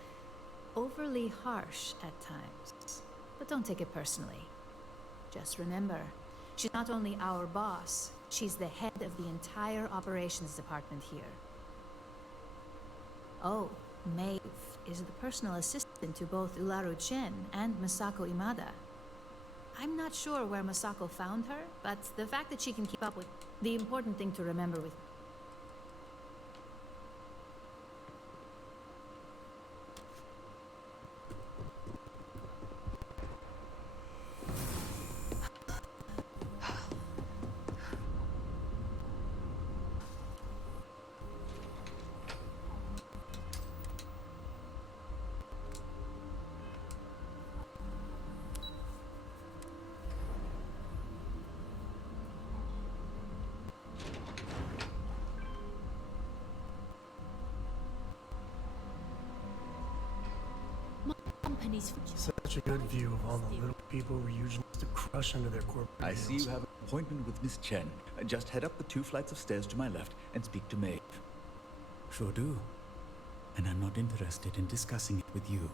overly harsh at times, but don't take it personally. Just remember, she's not only our boss, she's the head of the entire operations department here. Oh, Maeve is the personal assistant to both Ularu Chen and Masako Imada. I'm not sure where Masako found her, but the fact that she can keep up with... The important thing to remember with... Such a good view of all the little people Ryujin used to crush under their corporate I see you have an appointment with Miss Chen. Just head up the 2 flights of stairs to my left and speak to Maeve. Sure do. And I'm not interested in discussing it with you.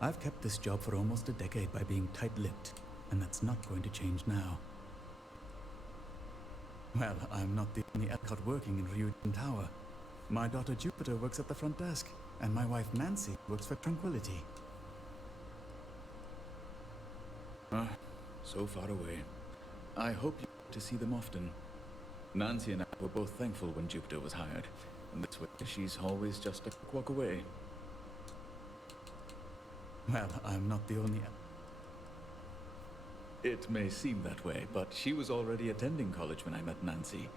I've kept this job for almost a decade by being tight-lipped, and that's not going to change now. Well, I'm not the only Epcot working in Ryujin Tower. My daughter Jupiter works at the front desk, and my wife Nancy works for Tranquility. So far away. I hope you get to see them often. Nancy and I were both thankful when Jupiter was hired, and this way she's always just a quick walk away. Well, I'm not the only... It may seem that way, but she was already attending college when I met Nancy.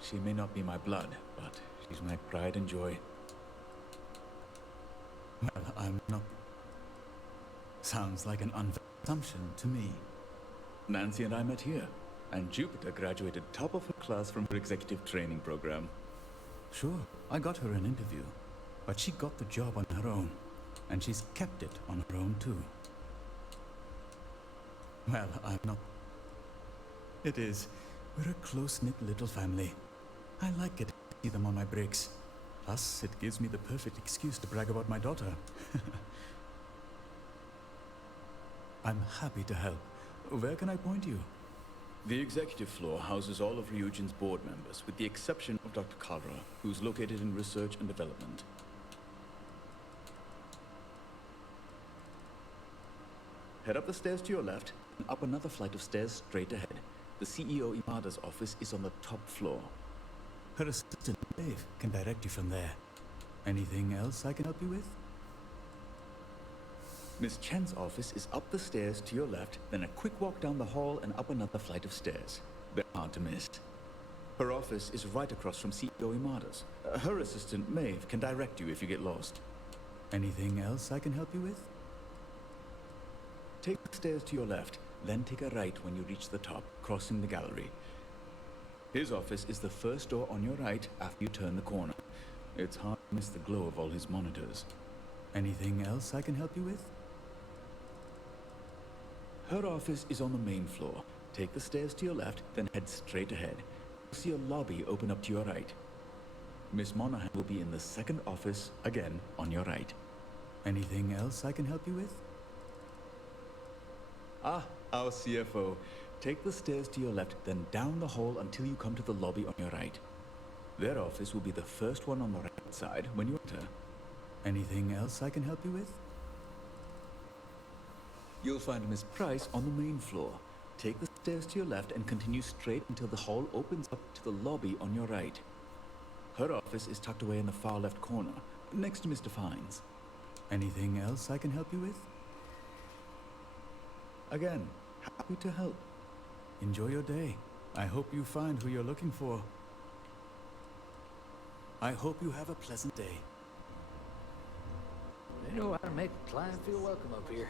She may not be my blood, but she's my pride and joy. Well, I'm not... Sounds like an unfair assumption to me. Nancy and I met here, and Jupiter graduated top of her class from her executive training program. Sure, I got her an interview, but she got the job on her own, and she's kept it on her own too. Well, I'm not... It is. We're a close-knit little family. I like getting to see them on my breaks. Plus, it gives me the perfect excuse to brag about my daughter. I'm happy to help. Where can I point you? The executive floor houses all of Ryujin's board members, with the exception of Dr. Kara, who's located in research and development. Head up the stairs to your left, and up another flight of stairs straight ahead. The CEO Imada's office is on the top floor. Her assistant, Dave, can direct you from there. Anything else I can help you with? Miss Chen's office is up the stairs to your left, then a quick walk down the hall and up another flight of stairs. They're hard to miss. Her office is right across from CEO Imada's. Her assistant, Maeve, can direct you if you get lost. Anything else I can help you with? Take the stairs to your left, then take a right when you reach the top, crossing the gallery. His office is the first door on your right after you turn the corner. It's hard to miss the glow of all his monitors. Anything else I can help you with? Her office is on the main floor. Take the stairs to your left, then head straight ahead. You'll see a lobby open up to your right. Miss Monahan will be in the second office, again, on your right. Anything else I can help you with? Ah, our CFO. Take the stairs to your left, then down the hall until you come to the lobby on your right. Their office will be the first one on the right side when you enter. Anything else I can help you with? You'll find Miss Price on the main floor. Take the stairs to your left and continue straight until the hall opens up to the lobby on your right. Her office is tucked away in the far left corner, next to Mr. Fine's. Anything else I can help you with? Again, happy to help. Enjoy your day. I hope you find who you're looking for. I hope you have a pleasant day. They know how to make a client feel welcome up here.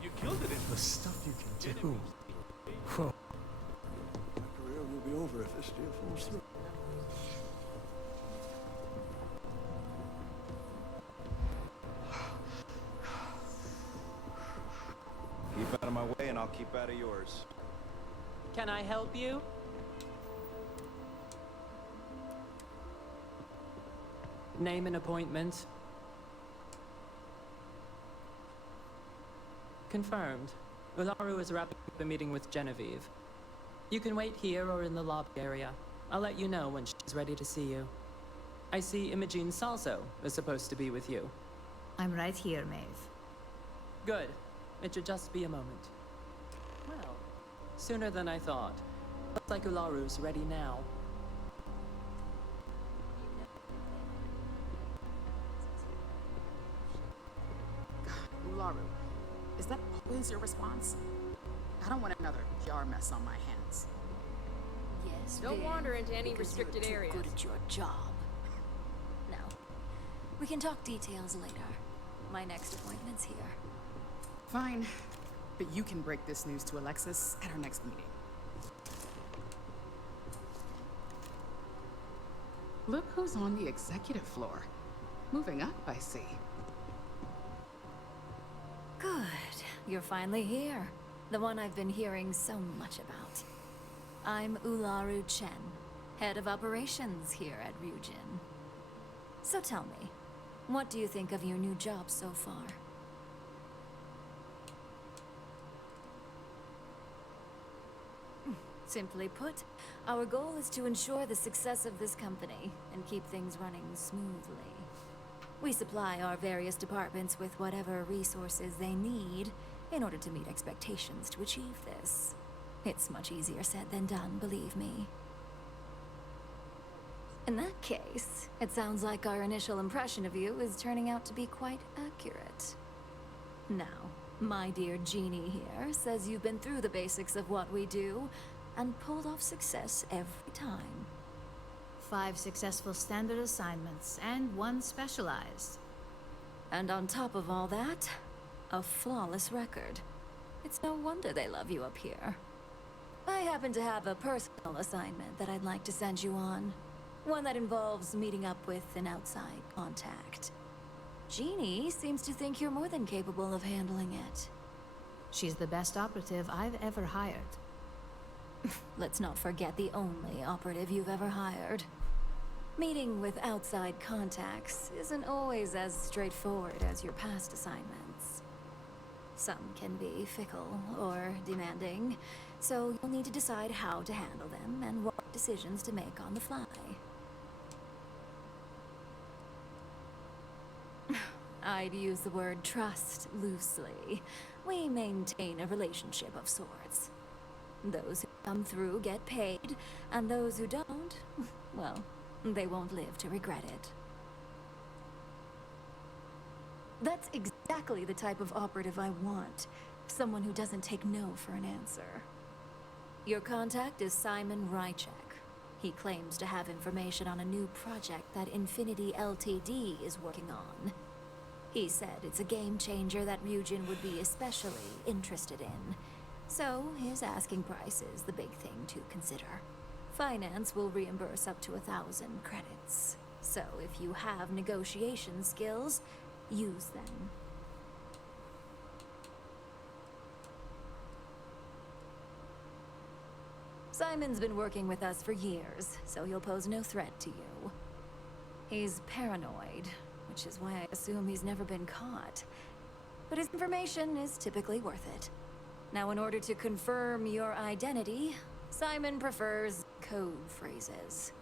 You killed it in the stuff you can do. Whoa. My career will be over if this deal falls through. Keep out of my way and I'll keep out of yours. Can I help you? Name and appointment. Confirmed. Ularu is wrapping up a meeting with Genevieve. You can wait here or in the lobby area. I'll let you know when she's ready to see you. I see Imogene Salso is supposed to be with you. I'm right here, Maeve. Good. It should just be a moment. Well, sooner than I thought. Looks like Ularu's ready now. Ularu, is that always your response? I don't want another PR mess on my hands. Yes, Don't Viv, wander into any because restricted you're too areas. good at your job. No. We can talk details later. My next appointment's here. Fine, but you can break this news to Alexis at our next meeting. Look who's on the executive floor. Moving up, I see. Good. You're finally here. The one I've been hearing so much about. I'm Ularu Chen, head of operations here at Ryujin. So tell me, what do you think of your new job so far? Simply put, our goal is to ensure the success of this company and keep things running smoothly. We supply our various departments with whatever resources they need in order to meet expectations to achieve this. It's much easier said than done, believe me. In that case, it sounds like our initial impression of you is turning out to be quite accurate. Now, my dear Jeannie here says you've been through the basics of what we do and pulled off success every time. 5 successful standard assignments and 1 specialized. And on top of all that, a flawless record. It's no wonder they love you up here. I happen to have a personal assignment that I'd like to send you on. One that involves meeting up with an outside contact. Jeannie seems to think you're more than capable of handling it. She's the best operative I've ever hired. Let's not forget the only operative you've ever hired. Meeting with outside contacts isn't always as straightforward as your past assignments. Some can be fickle or demanding, so you'll need to decide how to handle them and what decisions to make on the fly. I'd use the word trust loosely. We maintain a relationship of sorts. Those who come through get paid, and those who don't, well, they won't live to regret it. That's exactly the type of operative I want. Someone who doesn't take no for an answer. Your contact is Simon Rychek. He claims to have information on a new project that Infinity Ltd is working on. He said it's a game changer that Ryujin would be especially interested in. So, his asking price is the big thing to consider. Finance will reimburse up to 1,000 credits. So, if you have negotiation skills, use them. Simon's been working with us for years, so he'll pose no threat to you. He's paranoid, which is why I assume he's never been caught. But his information is typically worth it. Now, in order to confirm your identity, Simon prefers code phrases.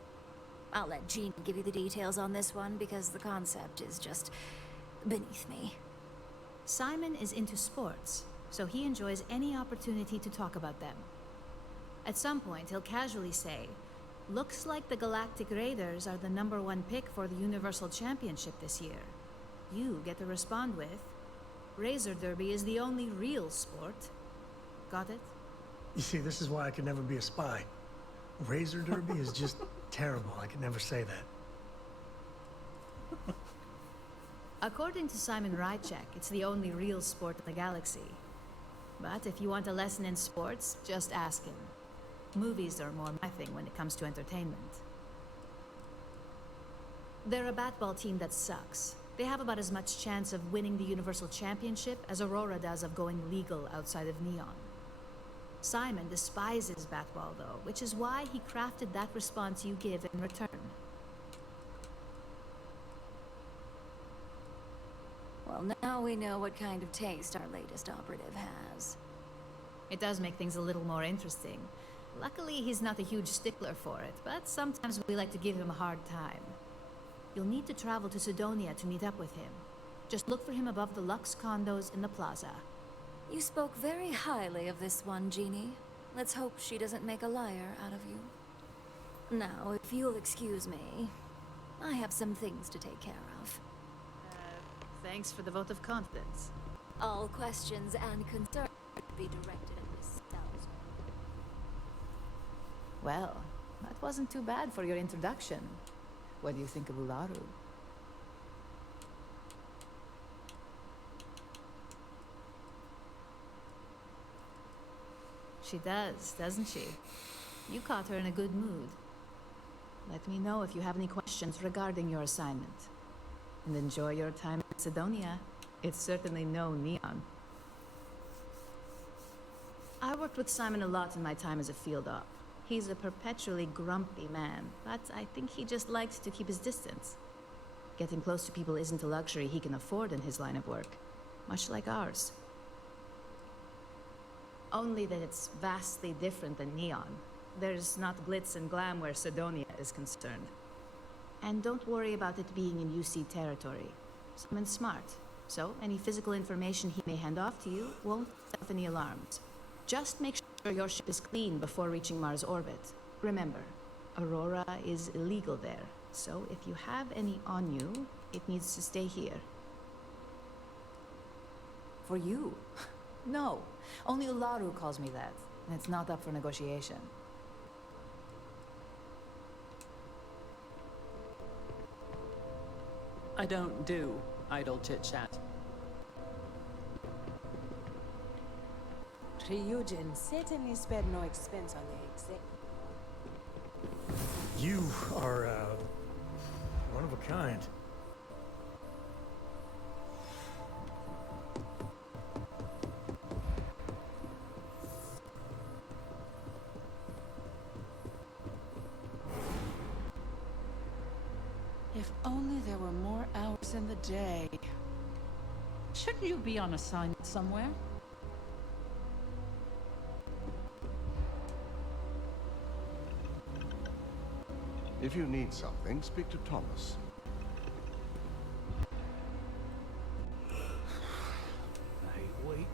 I'll let Jean give you the details on this one because the concept is just beneath me. Simon is into sports, so he enjoys any opportunity to talk about them. At some point, he'll casually say, "Looks like the Galactic Raiders are the #1 pick for the Universal Championship this year." You get to respond with, "Razor Derby is the only real sport." Got it? You see, this is why I could never be a spy. Razor Derby is just terrible. I could never say that. According to Simon Rychek, it's the only real sport in the galaxy. But if you want a lesson in sports, just ask him. Movies are more my thing when it comes to entertainment. They're a batball team that sucks. They have about as much chance of winning the Universal Championship as Aurora does of going legal outside of Neon. Simon despises batball, though, which is why he crafted that response you give in return. Well, now we know what kind of taste our latest operative has. It does make things a little more interesting. Luckily, he's not a huge stickler for it, but sometimes we like to give him a hard time. You'll need to travel to Sidonia to meet up with him. Just look for him above the Lux condos in the plaza. You spoke very highly of this one, Jeannie. Let's hope she doesn't make a liar out of you. Now, if you'll excuse me, I have some things to take care of. Thanks for the vote of confidence. All questions and concerns be directed at Miss Salzo. Well, that wasn't too bad for your introduction. What do you think of Ularu? She does, doesn't she? You caught her in a good mood. Let me know if you have any questions regarding your assignment. And enjoy your time in Sidonia. It's certainly no Neon. I worked with Simon a lot in my time as a field op. He's a perpetually grumpy man, but I think he just likes to keep his distance. Getting close to people isn't a luxury he can afford in his line of work, much like ours. Only that it's vastly different than Neon. There's not glitz and glam where Sidonia is concerned. And don't worry about it being in UC territory. Simon's smart, so any physical information he may hand off to you won't set off any alarms. Just make sure your ship is clean before reaching Mars orbit. Remember, Aurora is illegal there, so if you have any on you, it needs to stay here. For you? No, only Ularu calls me that, and it's not up for negotiation. I don't do idle chit-chat. Ryujin certainly spared no expense on the exec. You are, one of a kind. If only there were more hours in the day. Shouldn't you be on assignment somewhere? If you need something, speak to Thomas. I hate waiting.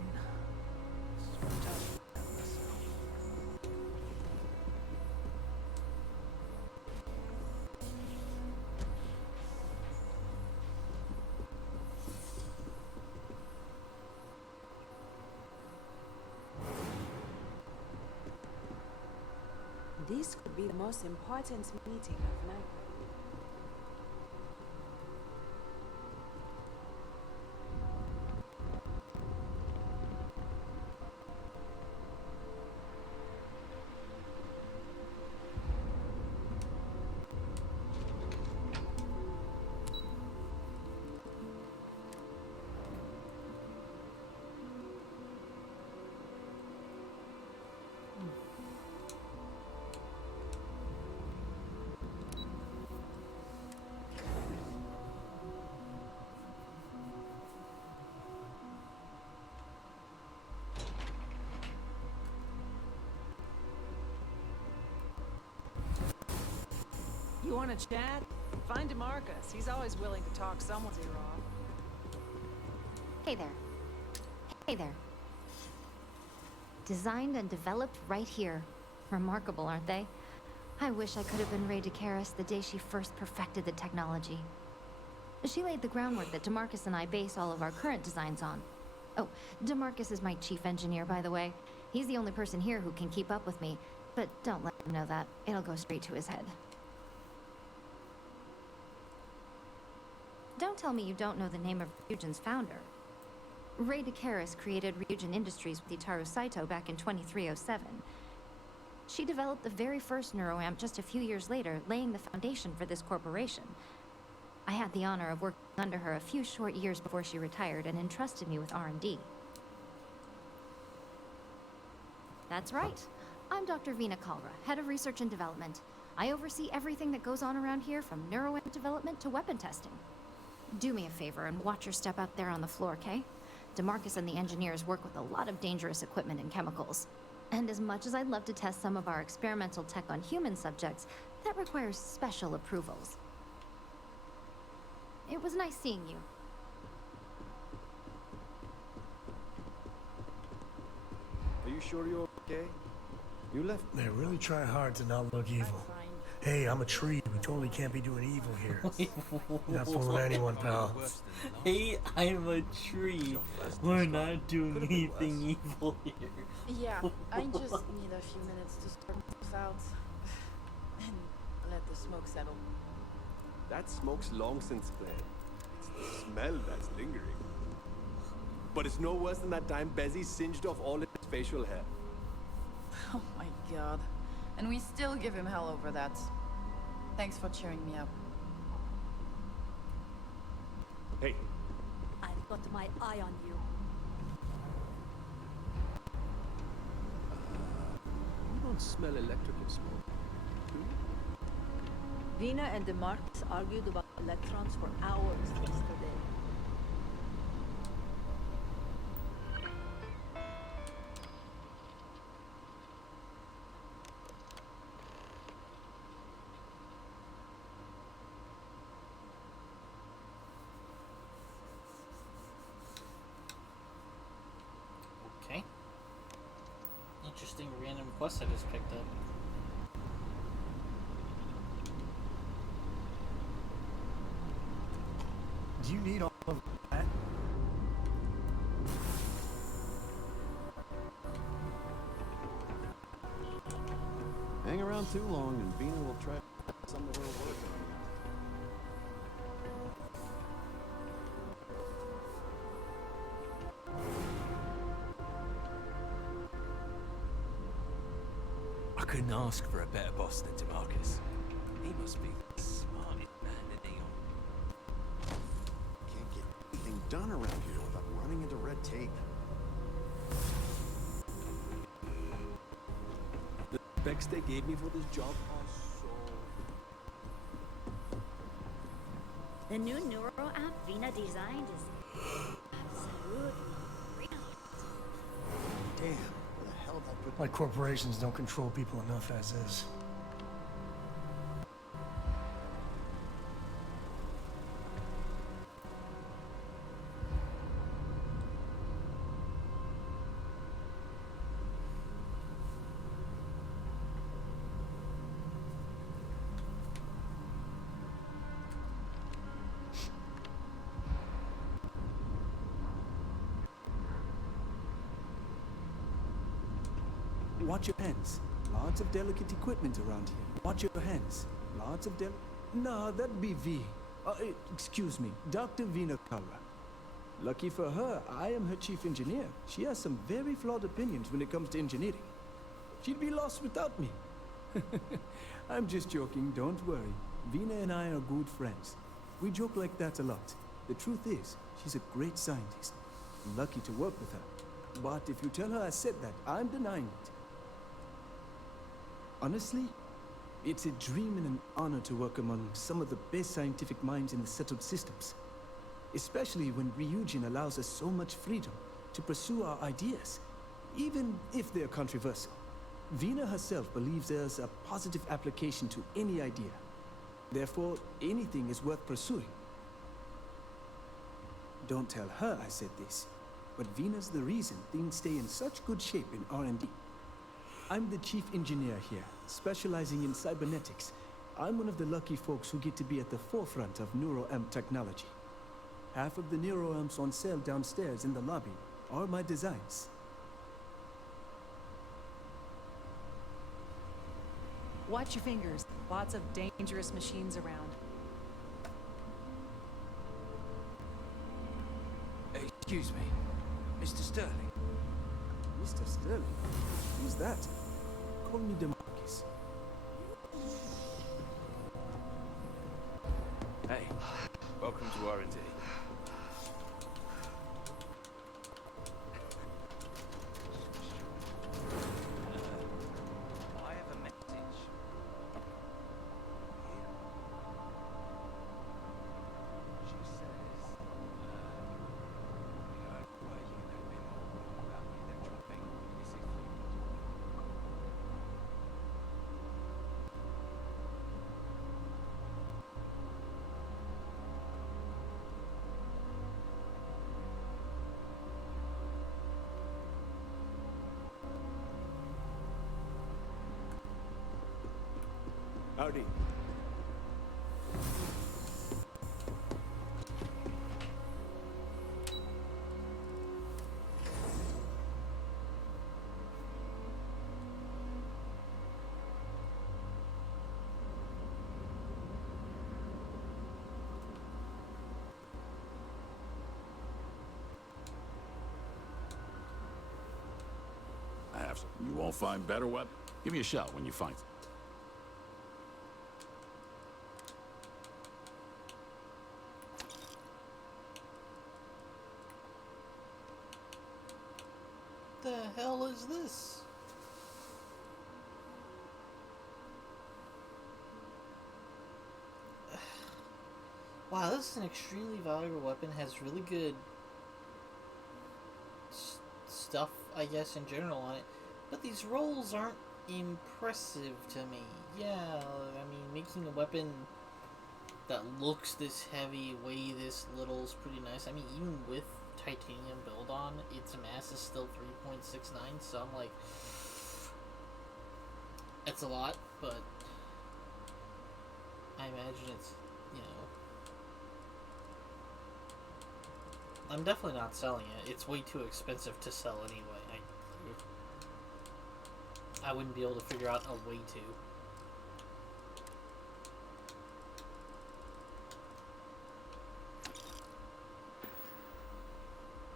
This could be the most important meeting of my life. You want to chat? Find DeMarcus. He's always willing to talk someone's ear off. Hey there. Hey there. Designed and developed right here. Remarkable, aren't they? I wish I could have been Ray DeCaris the day she first perfected the technology. She laid the groundwork that DeMarcus and I base all of our current designs on. Oh, DeMarcus is my chief engineer, by the way. He's the only person here who can keep up with me, but don't let him know that. It'll go straight to his head. Don't tell me you don't know the name of Ryujin's founder. Ray DeCaris created Ryujin Industries with Itaru Saito back in 2307. She developed the very first neuroamp just a few years later, laying the foundation for this corporation. I had the honor of working under her a few short years before she retired and entrusted me with R&D. That's right. I'm Dr. Vina Kalra, head of research and development. I oversee everything that goes on around here, from neuroamp development to weapon testing. Do me a favor and watch your step out there on the floor, okay? DeMarcus and the engineers work with a lot of dangerous equipment and chemicals. And as much as I'd love to test some of our experimental tech on human subjects, that requires special approvals. It was nice seeing you. Are you sure you're okay? You left. They really try hard to not look evil. Hey, I'm a tree. We totally can't be doing evil here. Not fooling anyone, pal. Hey, I'm a tree. We're not doing anything evil here. Yeah, I just need a few minutes to sort things out. And let the smoke settle. That smoke's long since fled. It's the smell that's lingering. But it's no worse than that time Bezzy singed off all his facial hair. Oh my god. And we still give him hell over that. Thanks for cheering me up. Hey. I've got my eye on you. You don't smell electrical smoke, do you? Vina and DeMarcus argued about electrons for hours yesterday. interesting random quest I just picked up. Do you need all of that? Hang around too long and Vina will try some of her work. I couldn't ask for a better boss than DeMarcus. He must be the smartest man in Neon. Can't get anything done around here without running into red tape. The specs they gave me for this job are so... The new neuro app Vina designed is absolutely brilliant. Damn, where the hell did I put... Like corporations don't control people enough as is. Watch your hands. Lots of delicate equipment around here. Watch your hands. Lots of No, that'd be V. Excuse me, Dr. Vina Kalra. Lucky for her, I am her chief engineer. She has some very flawed opinions when it comes to engineering. She'd be lost without me. I'm just joking, don't worry. Vina and I are good friends. We joke like that a lot. The truth is, she's a great scientist. I'm lucky to work with her. But if you tell her I said that, I'm denying it. Honestly, it's a dream and an honor to work among some of the best scientific minds in the settled systems. Especially when Ryujin allows us so much freedom to pursue our ideas, even if they're controversial. Vina herself believes there's a positive application to any idea. Therefore, anything is worth pursuing. Don't tell her I said this, but Vina's the reason things stay in such good shape in R&D. I'm the chief engineer here, specializing in cybernetics. I'm one of the lucky folks who get to be at the forefront of neuroamp technology. Half of the neuroamps on sale downstairs in the lobby are my designs. Watch your fingers. Lots of dangerous machines around. Excuse me, Mr. Sterling. Mr. Sterling? Who's that? Call me DeMarcus. Hey, welcome to R&D. I have a message. She says, we heard why you know a bit more about the electron thing. Is it Howdy. I have some. You won't find better weapon? Give me a shout when you find it. The hell is this? Wow, this is an extremely valuable weapon. Has really good stuff, I guess, in general on it. But these rolls aren't impressive to me. Yeah, I mean, making a weapon that looks this heavy, weigh this little is pretty nice. I mean, even with titanium build on, its mass is still 3.69, so I'm like, It's a lot, but I imagine it's, you know... I'm definitely not selling it. It's way too expensive to sell anyway. I wouldn't be able to figure out a way to.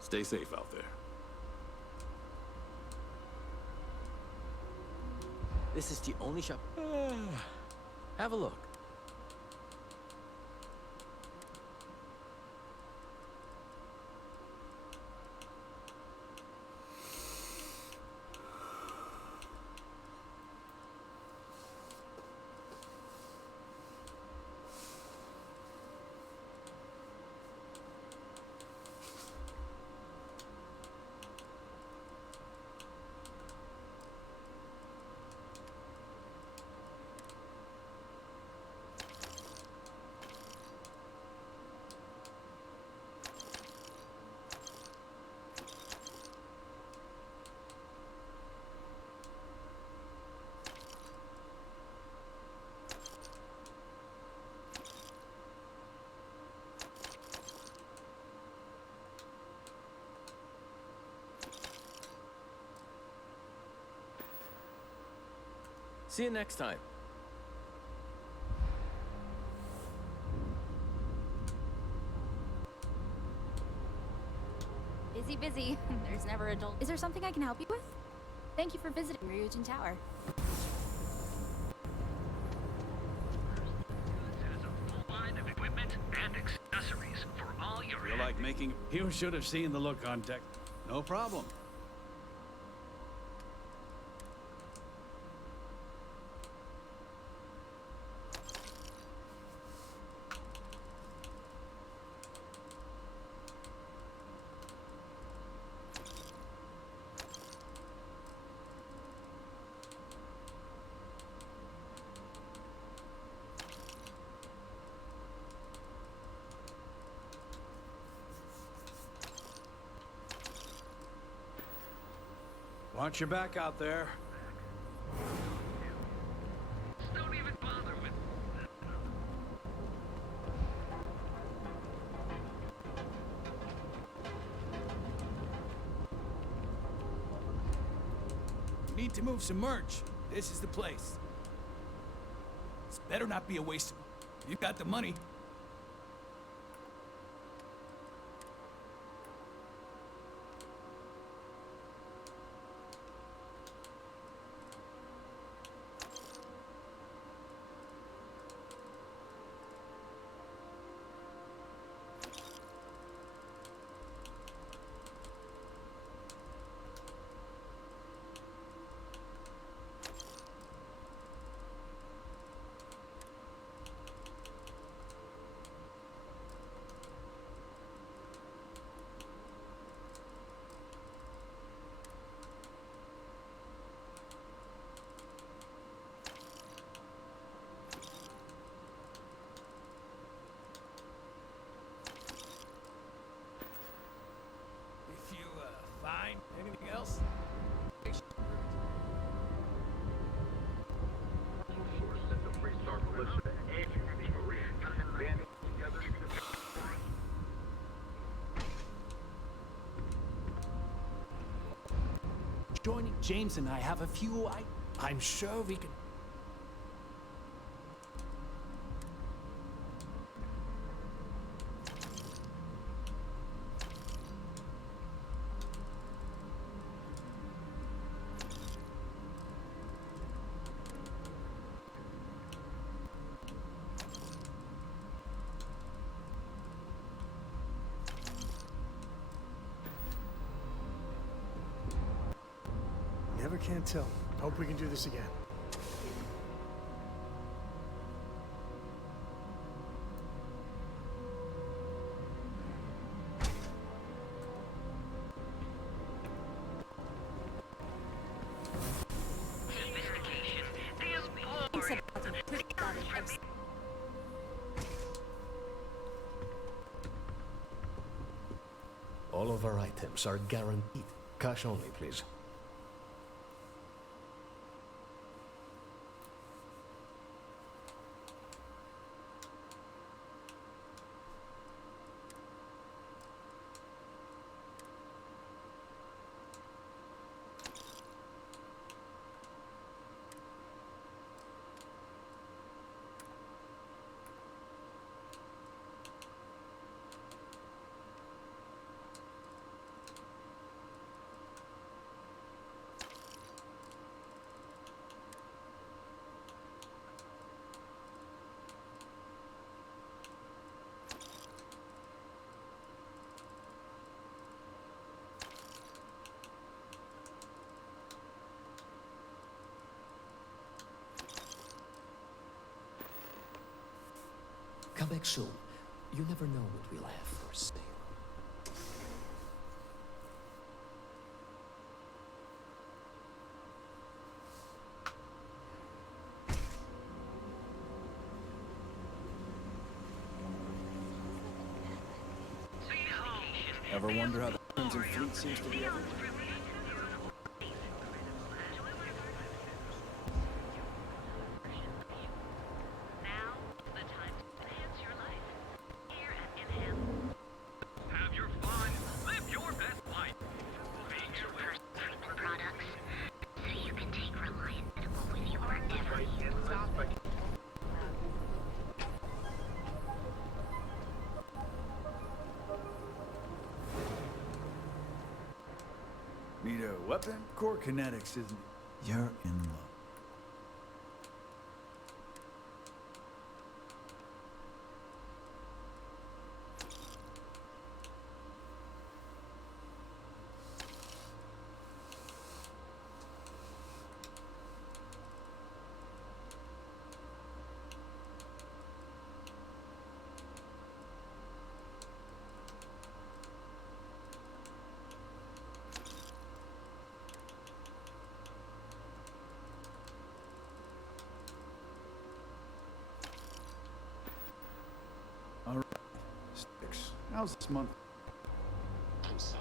Stay safe out there. This is the only shop. Have a look. See you next time. Busy, busy. There's never a dull. Is there something I can help you with? Thank you for visiting Ryujin Tower. Feel like making... You should have seen the look on deck. No problem. Watch your back out there. Don't even bother with. Need to move some merch. This is the place. This better not be a waste of... You got the money. If you, find anything else... Joining James and I have a few... I'm sure we can... Never can tell. Hope we can do this again. All of our items are guaranteed. Cash only, please. back soon. You never know what we'll have for sale. Ever wonder how the Crimson Fleet seems to be everywhere? Need a weapon? Core kinetics, isn't it? You're in luck. All right. Sticks. How's this month? I'm sorry.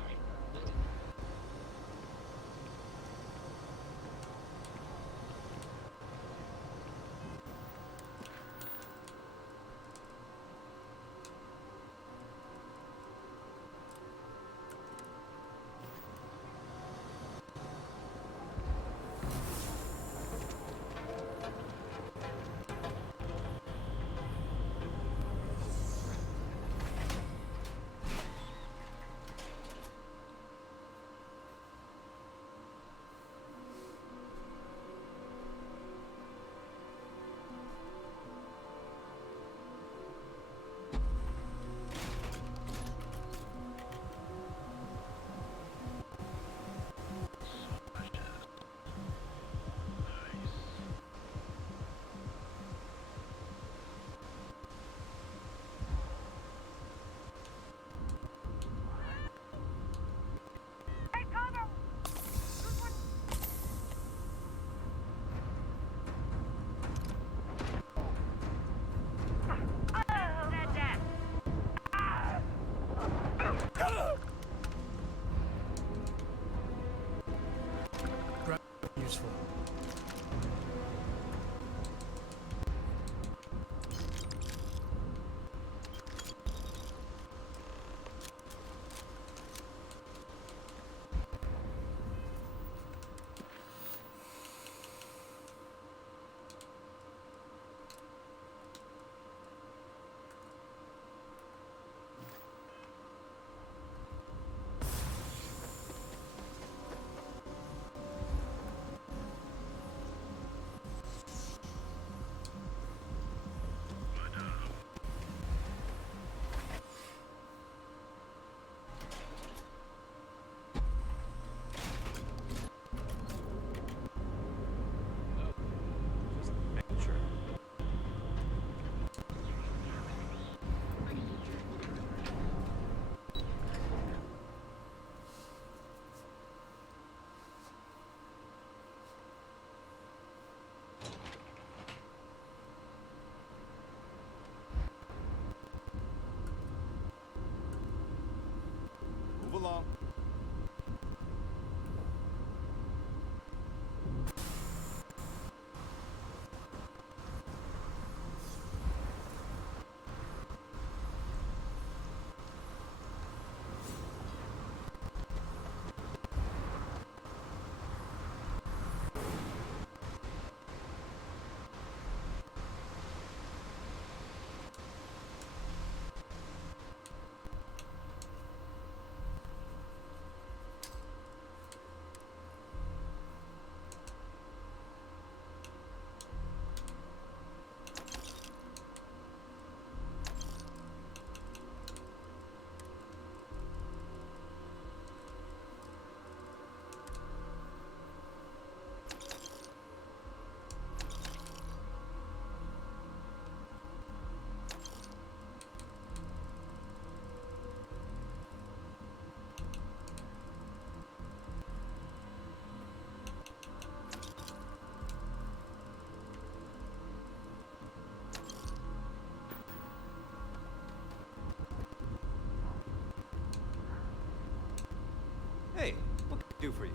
do for you?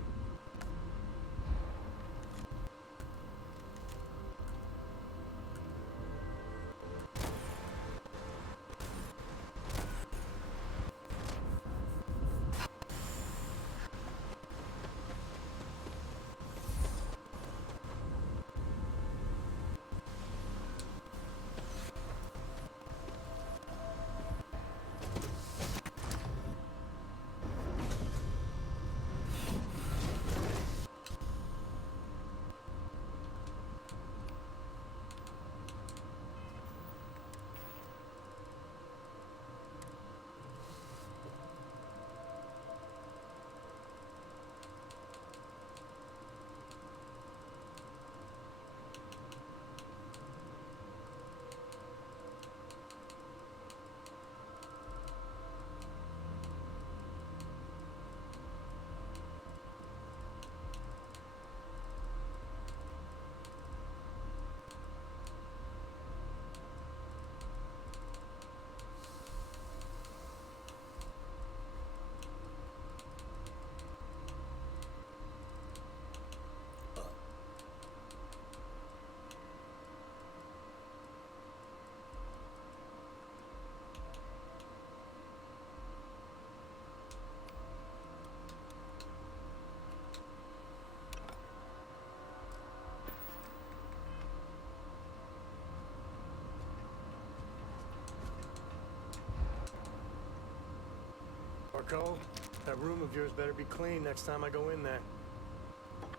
Marco, that room of yours better be clean next time I go in there.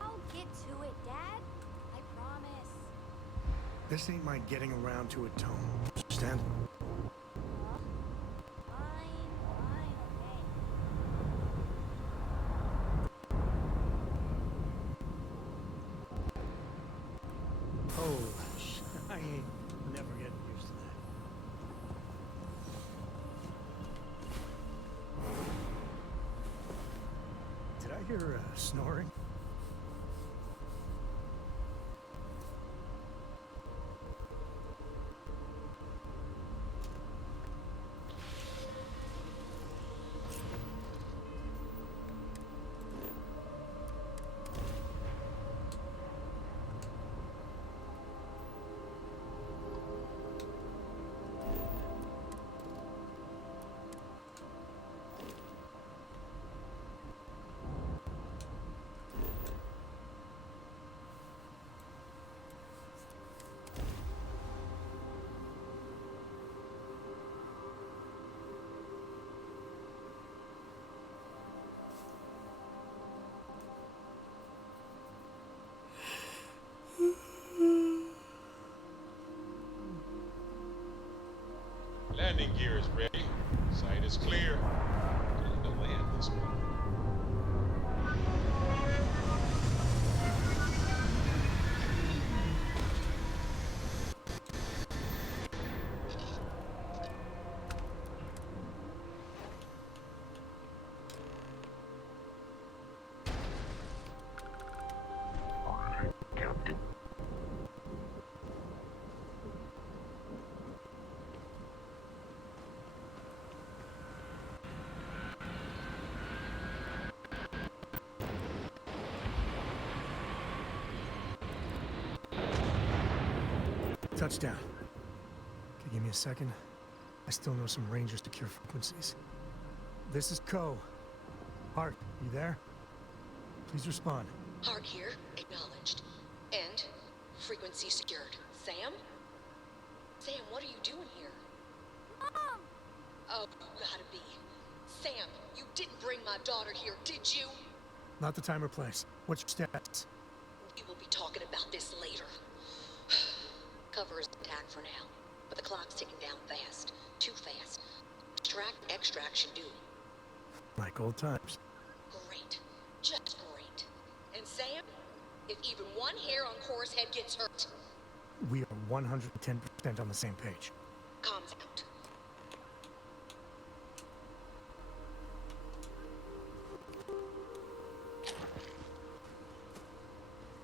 I'll get to it, Dad. I promise. This ain't my getting around to it, Tone. Understand? Fine, okay. Oh, I ain't never getting used to that. Did I hear snoring? Landing gear is ready. Site is clear. Time to land this one. Touchdown. Okay, give me a second. I still know some range secure frequencies. This is Co. Hart, you there? Please respond. Hart here, acknowledged. And frequency secured. Sam? Sam, what are you doing here? Mom! Oh, you gotta be. Sam, you didn't bring my daughter here, did you? Not the time or place. What's your status? We will be talking about this later. Cover is intact for now, but the clock's ticking down fast. Too fast. Extraction due. Like old times. Great. Just great. And Sam, if even one hair on Cora's head gets hurt... We are 110% on the same page. Comms out.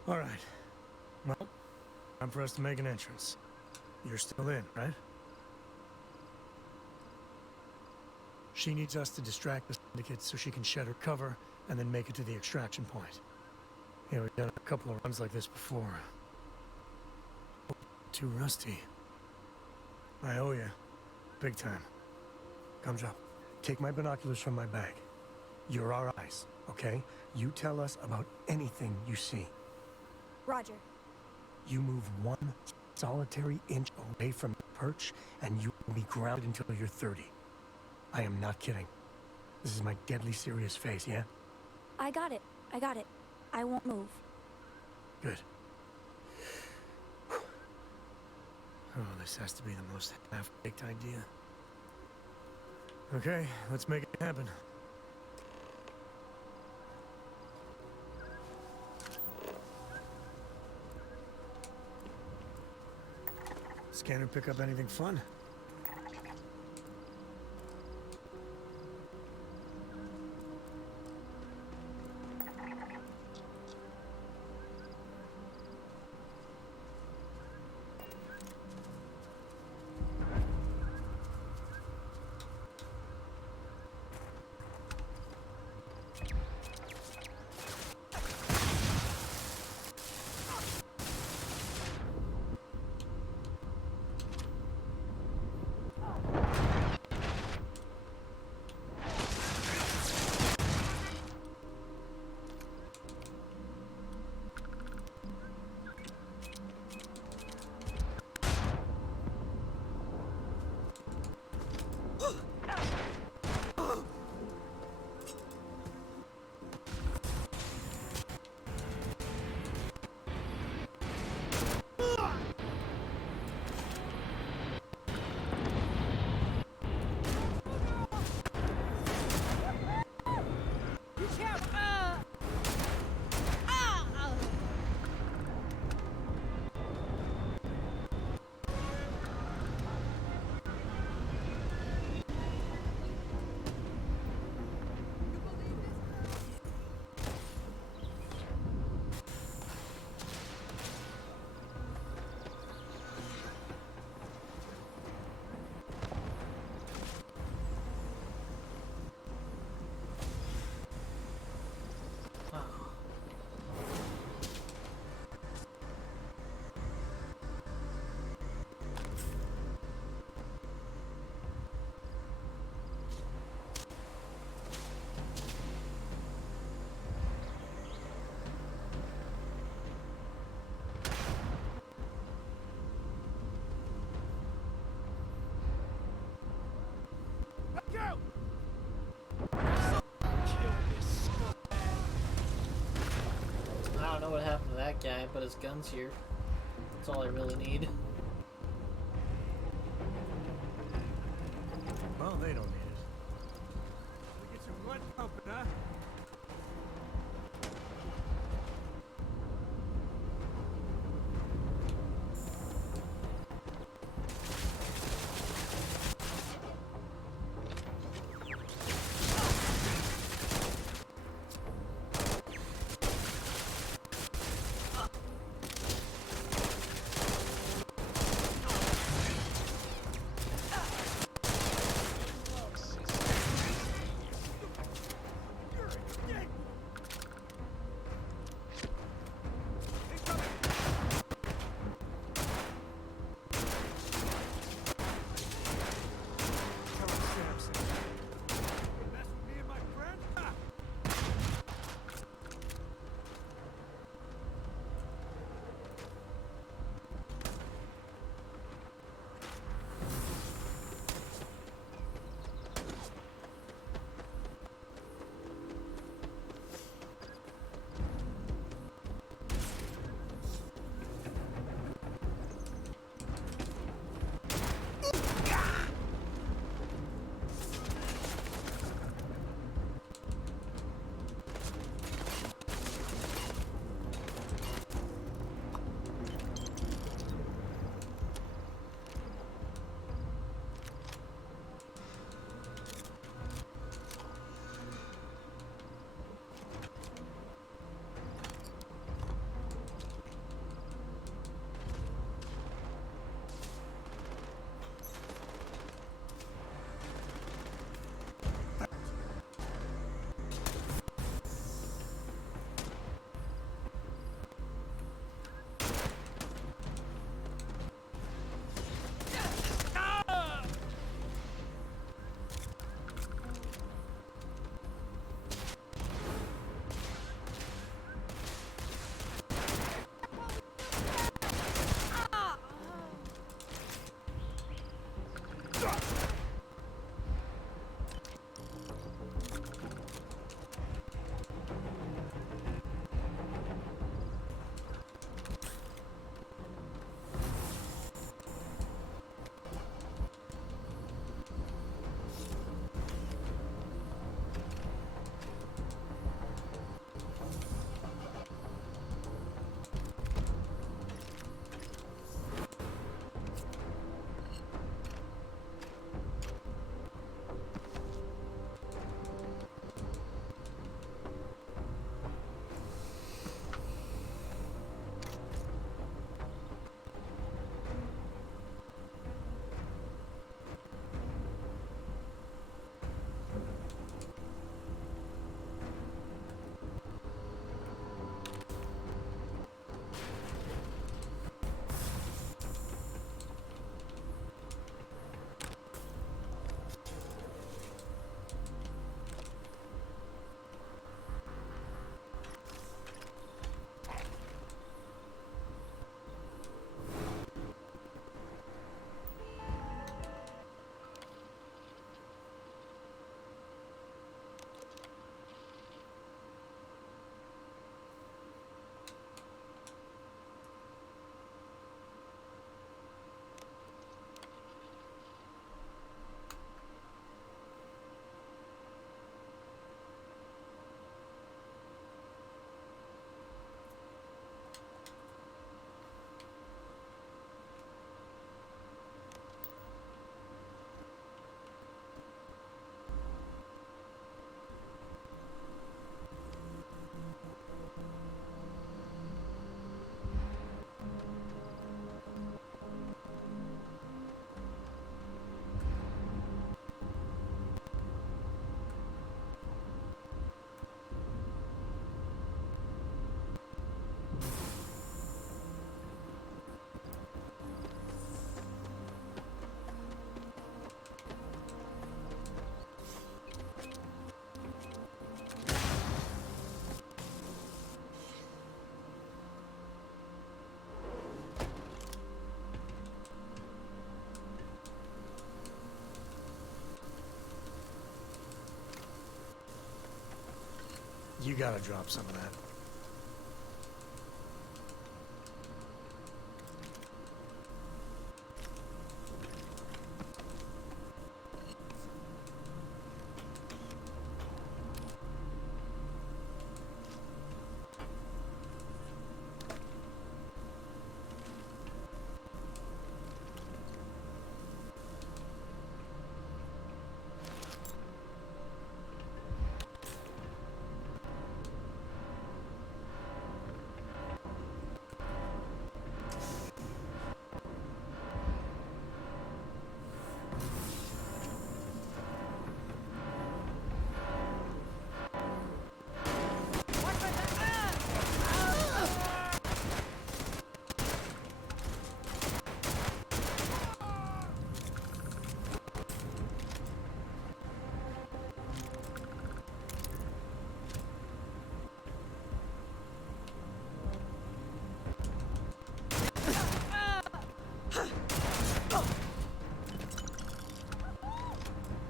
All right. Well, time for us to make an entrance. You're still in, right? She needs us to distract the syndicate so she can shed her cover and then make it to the extraction point. You know, we've done a couple of runs like this before. Too rusty. I owe you. Big time. Gumdrop, take my binoculars from my bag. You're our eyes, okay? You tell us about anything you see. Roger. You move one solitary inch away from the perch, and you will be grounded until you're 30. I am not kidding. This is my deadly serious face, yeah? I got it. I got it. I won't move. Good. Oh, this has to be the most half-baked idea. Okay, let's make it happen. Scanner pick up anything fun? I don't know what happened to that guy, but his gun's here. That's all I really need. Well, they don't need it. We get some blood pumping, huh? You gotta drop some of that.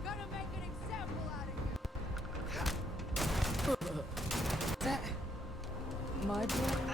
Gonna make an example out of you. That... my boy?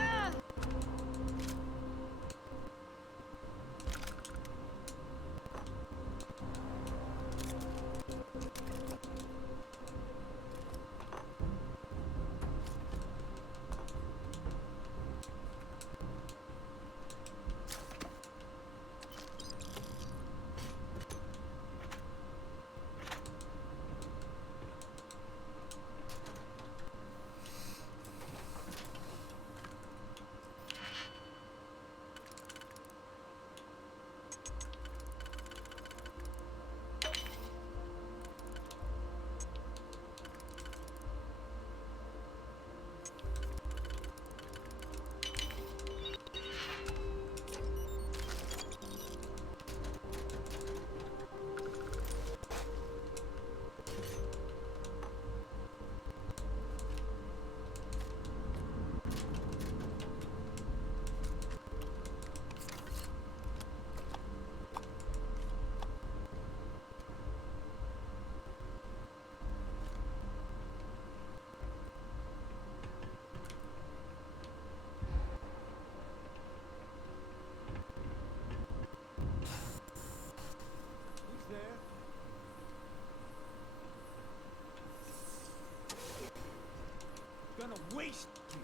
Gonna waste you.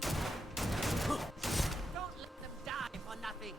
Don't let them die for nothing.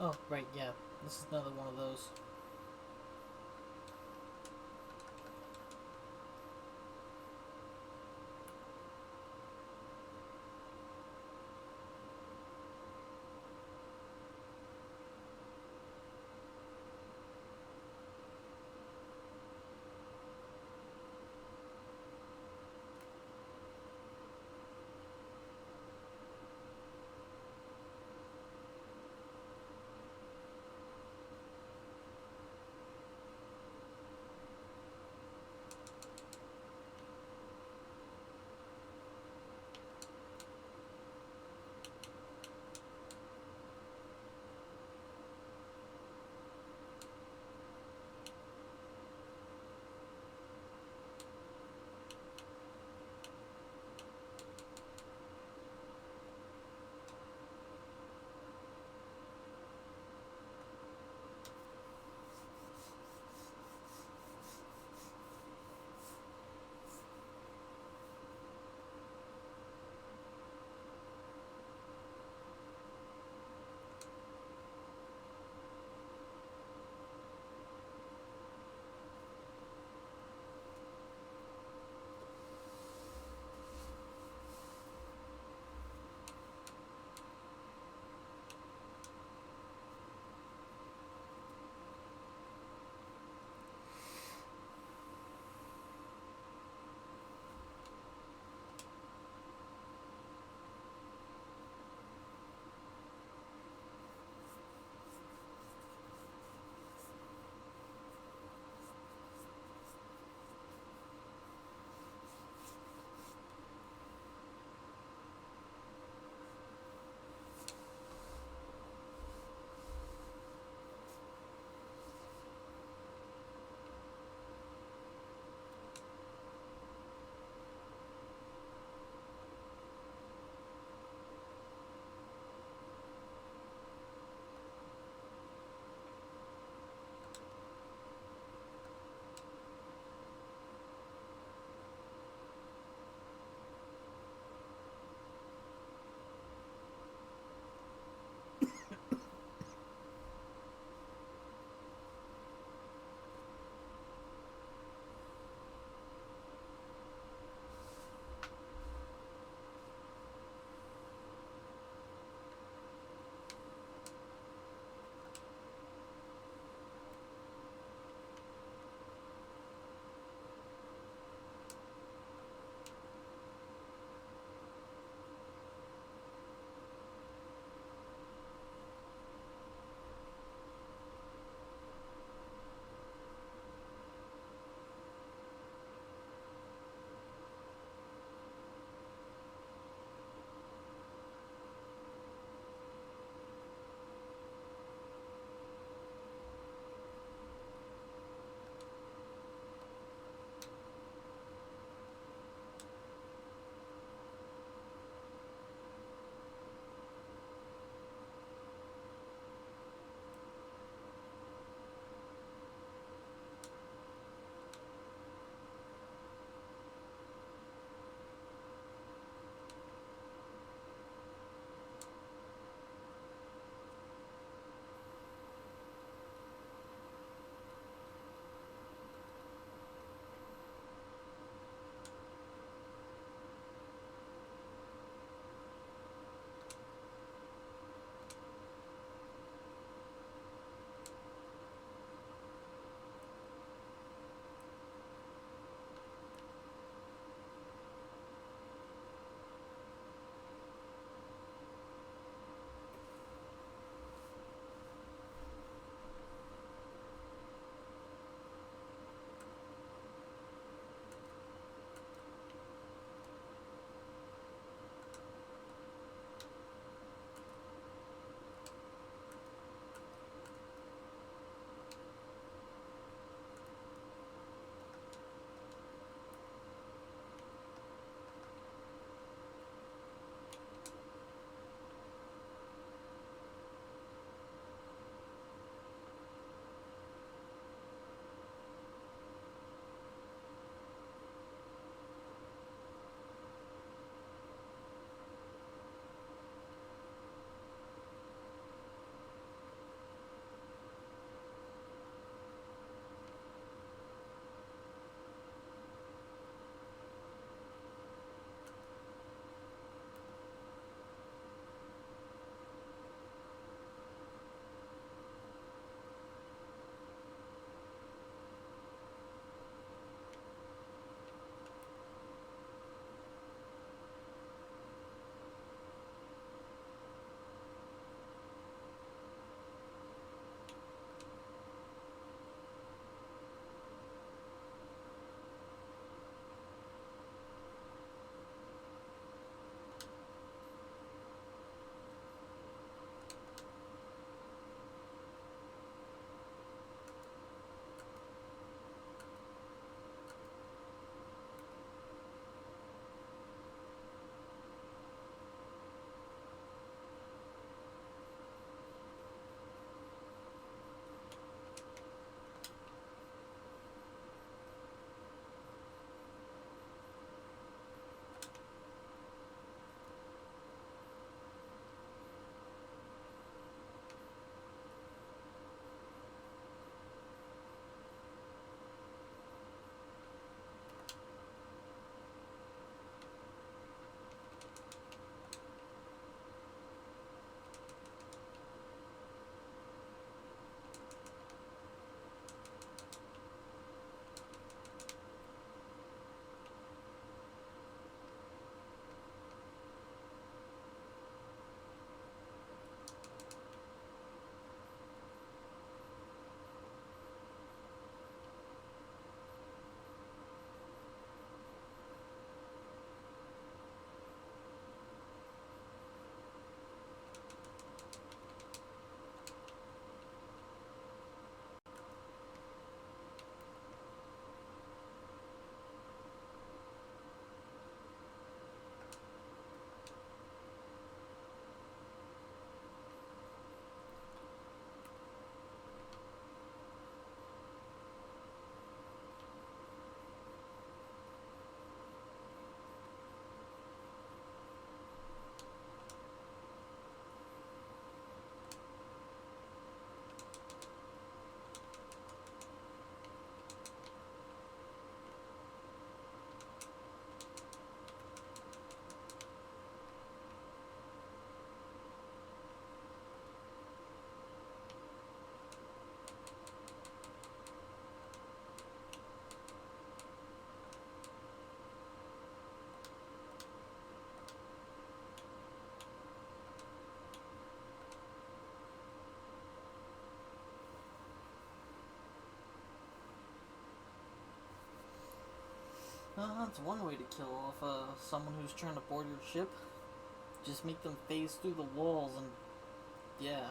Oh, right, yeah. This is another one of those. That's one way to kill off someone who's trying to board your ship. Just make them phase through the walls and... yeah.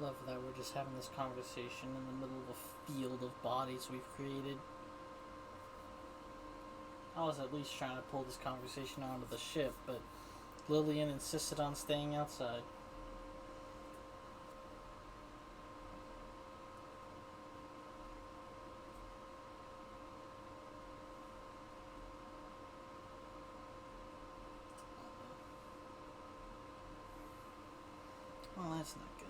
Love that we're just having this conversation in the middle of a field of bodies we've created. I was at least trying to pull this conversation onto the ship, but Lillian insisted on staying outside. Well, that's not good.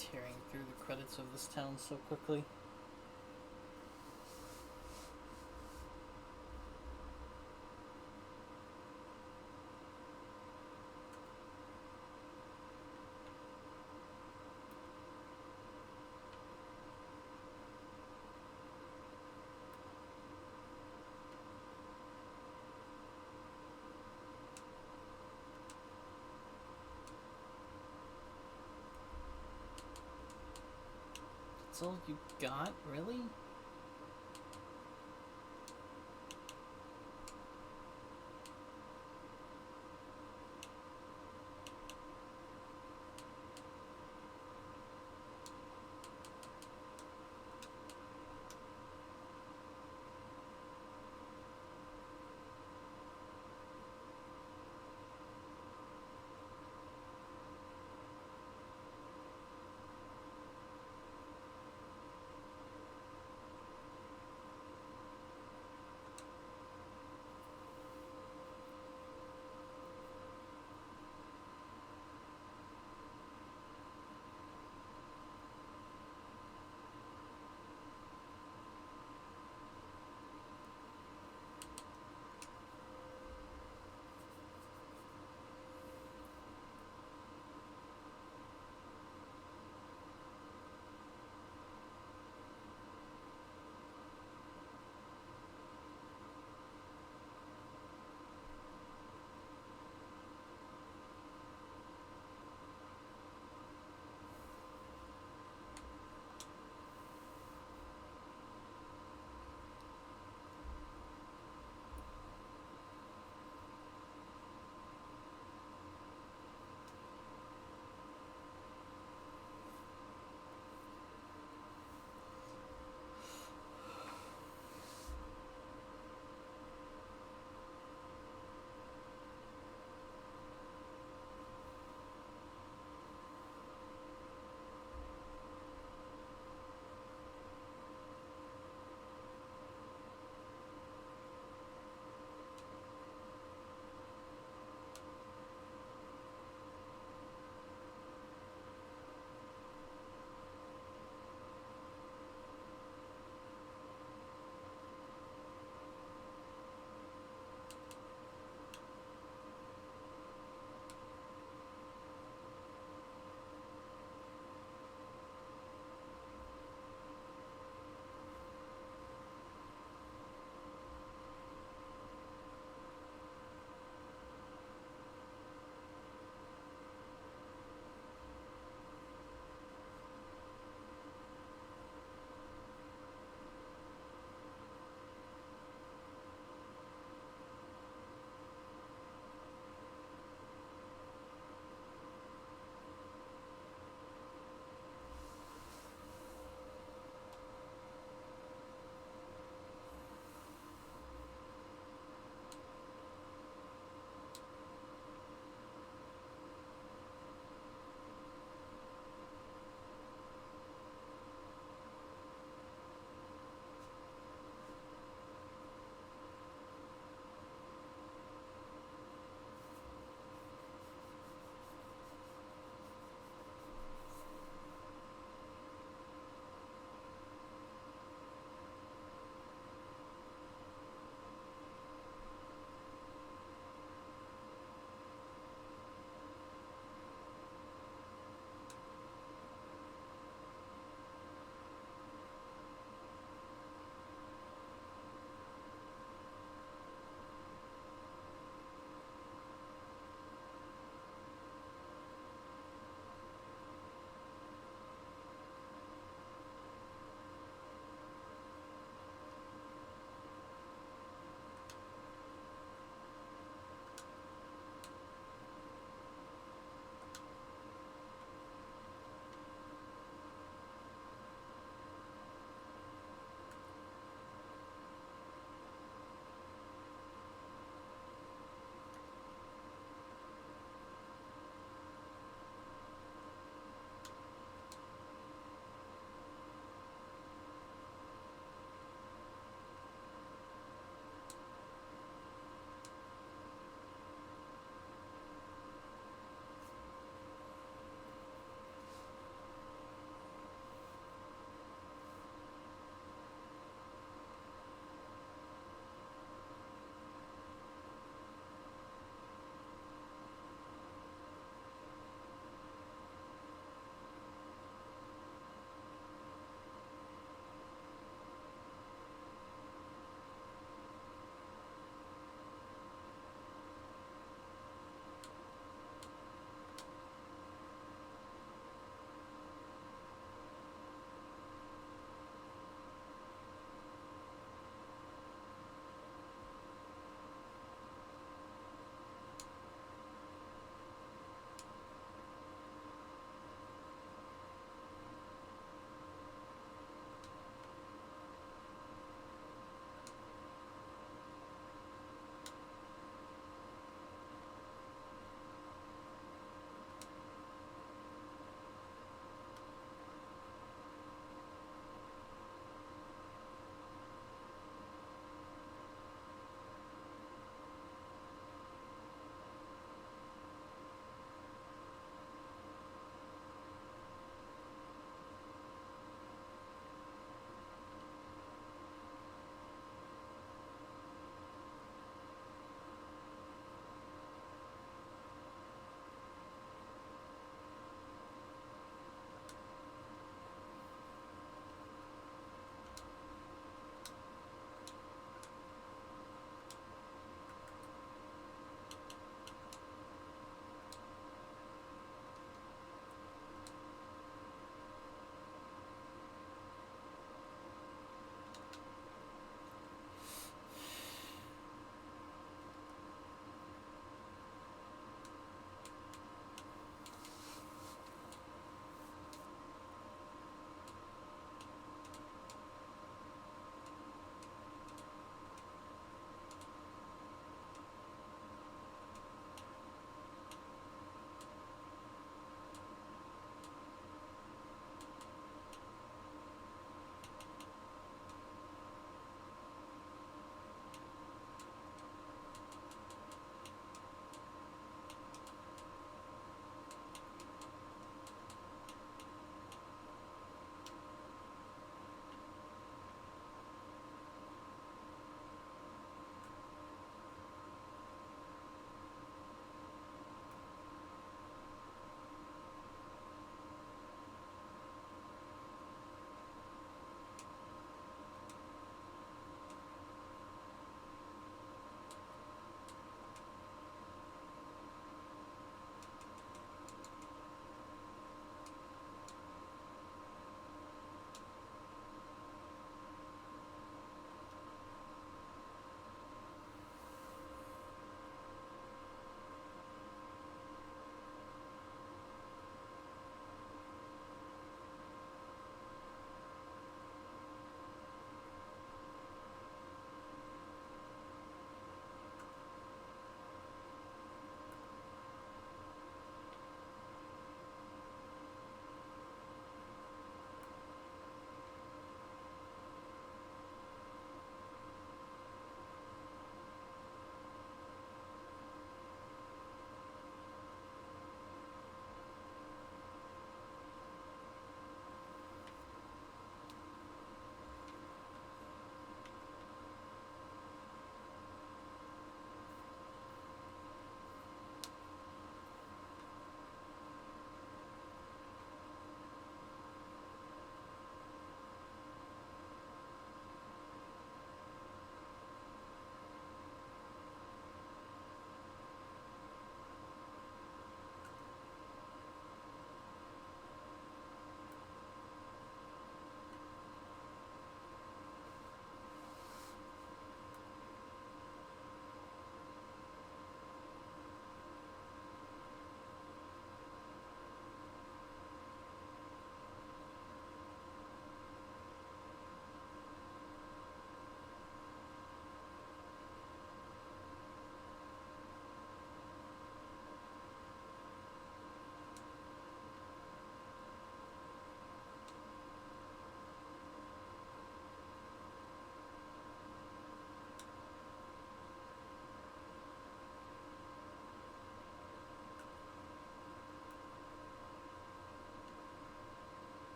tearing through the credits of this town so quickly. That's all you got, really?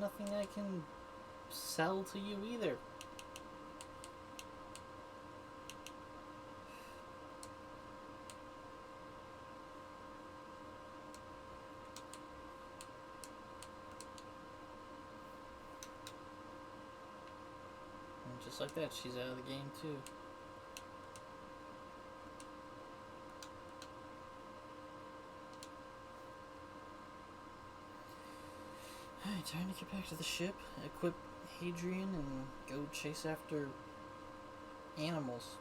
nothing I can sell to you either. And just like that, she's out of the game too. Alright, time to get back to the ship, equip Hadrian, and go chase after animals.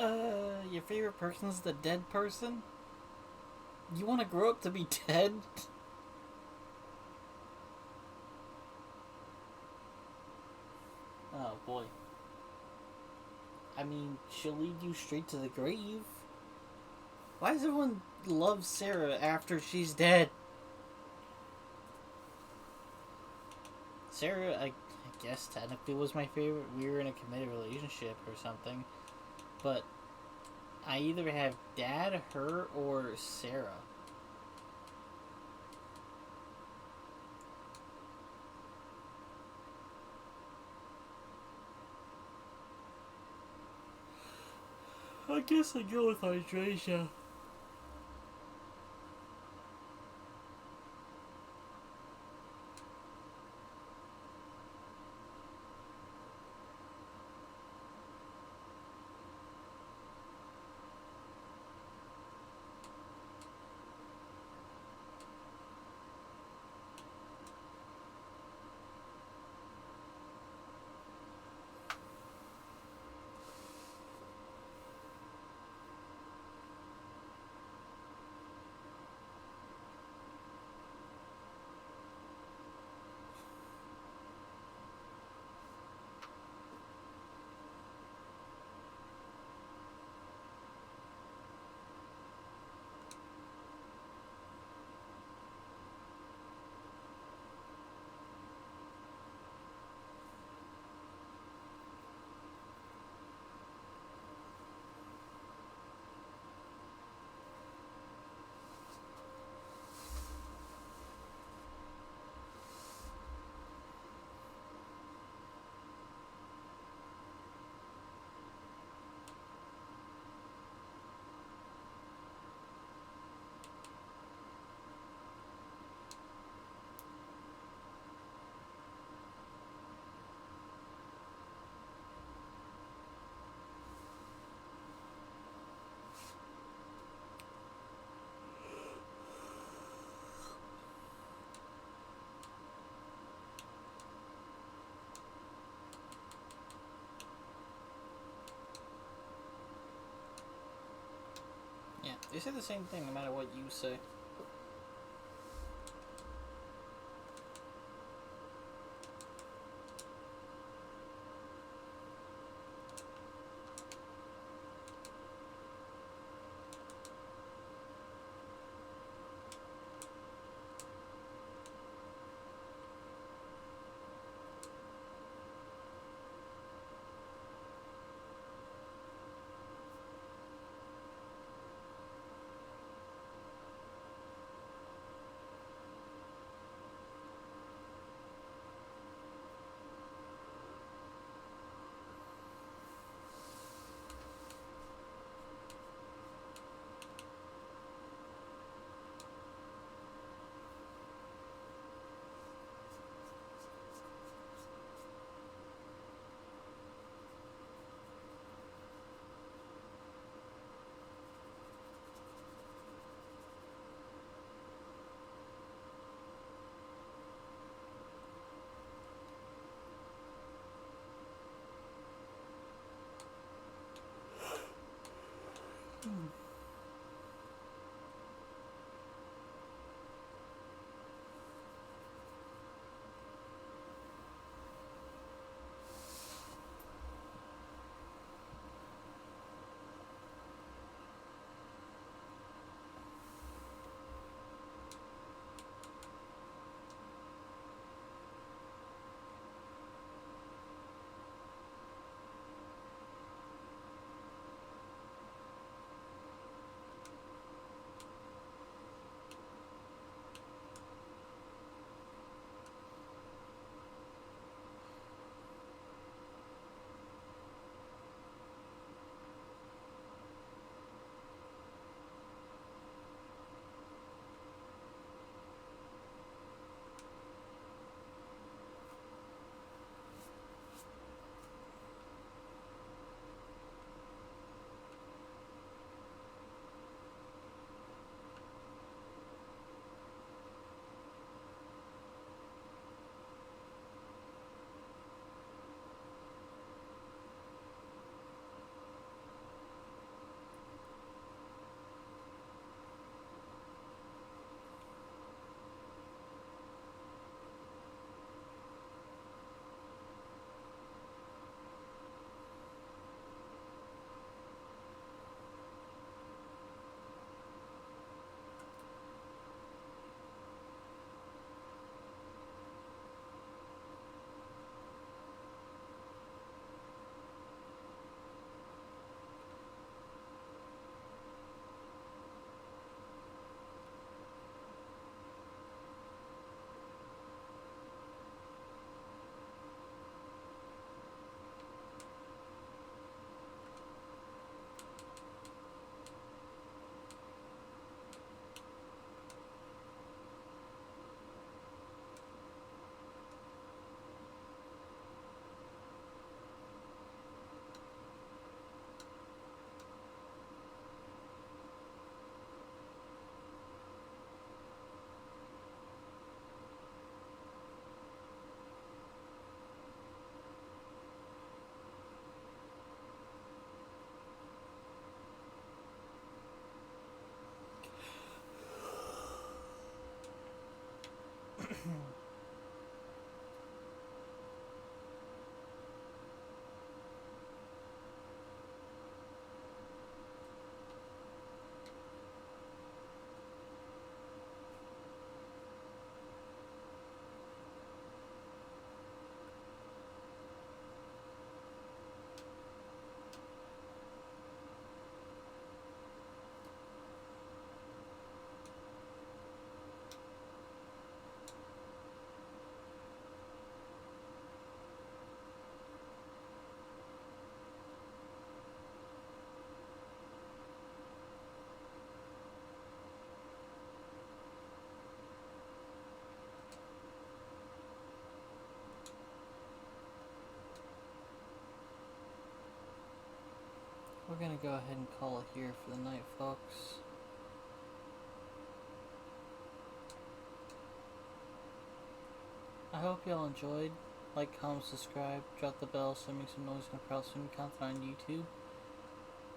Your favorite person's the dead person? You want to grow up to be dead? Oh boy. I mean, she'll lead you straight to the grave. Why does everyone love Sarah after she's dead? Sarah, I guess technically was my favorite. We were in a committed relationship or something. But I either have Dad, her, or Sarah. I guess I go with Hydrasia. Yeah, they say the same thing no matter what you say. gonna go ahead and call it here for the night, folks. I hope y'all enjoyed. Like, comment, subscribe, drop the bell so make some noise when I proud stream content on YouTube.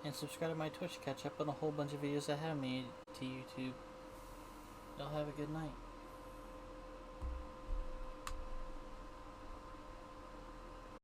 And subscribe to my Twitch to catch up on a whole bunch of videos I have made to YouTube. Y'all have a good night.